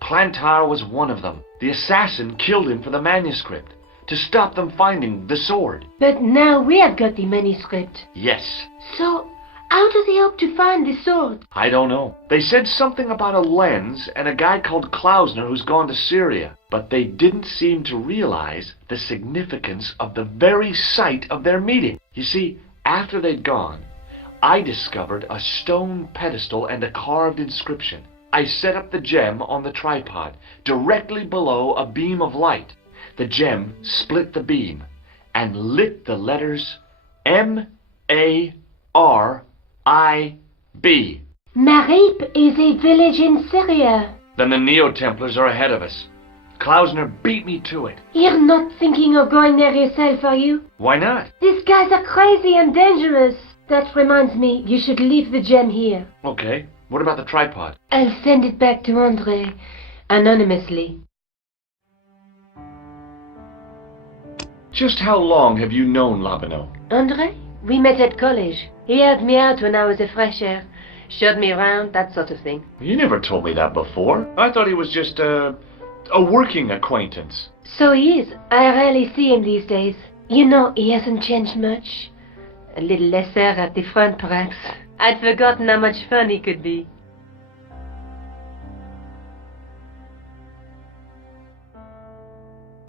Plantar was one of them. The assassin killed him for the manuscript, to stop them finding the sword. But now we have got the manuscript. Yes. So, how do they hope to find the sword? I don't know. They said something about a lens and a guy called Klausner who's gone to Syria, but they didn't seem to realize the significance of the very site of their meeting. You see, after they'd gone, I discovered a stone pedestal and a carved inscription. I set up the gem on the tripod, directly below a beam of light. The gem split the beam and lit the letters M-A-R-I-B. Marib is a village in Syria. Then the Neo-Templars are ahead of us. Klausner beat me to it. You're not thinking of going there yourself, are you? Why not? These guys are crazy and dangerous. That reminds me, you should leave the gem here. Okay. What about the tripod? I'll send it back to André, anonymously. Just how long have you known Labino? André? We met at college. He helped me out when I was a fresher. Showed me around, that sort of thing. You never told me that before. I thought he was just a working acquaintance. So he is. I rarely see him these days. You know, he hasn't changed much. A little lesser at the front, perhaps. I'd forgotten how much fun he could be.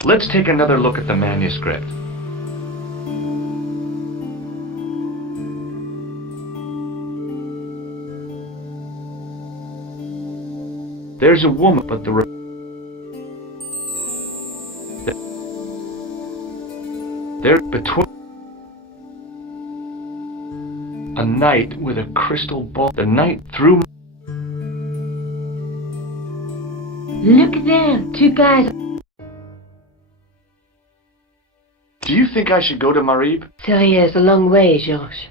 Let's take another look at the manuscript. There's a woman, but they're between a knight with a crystal ball. The knight threw. Look there, 2 guys. Do you think I should go to Marib? Syria's a long way, Georges.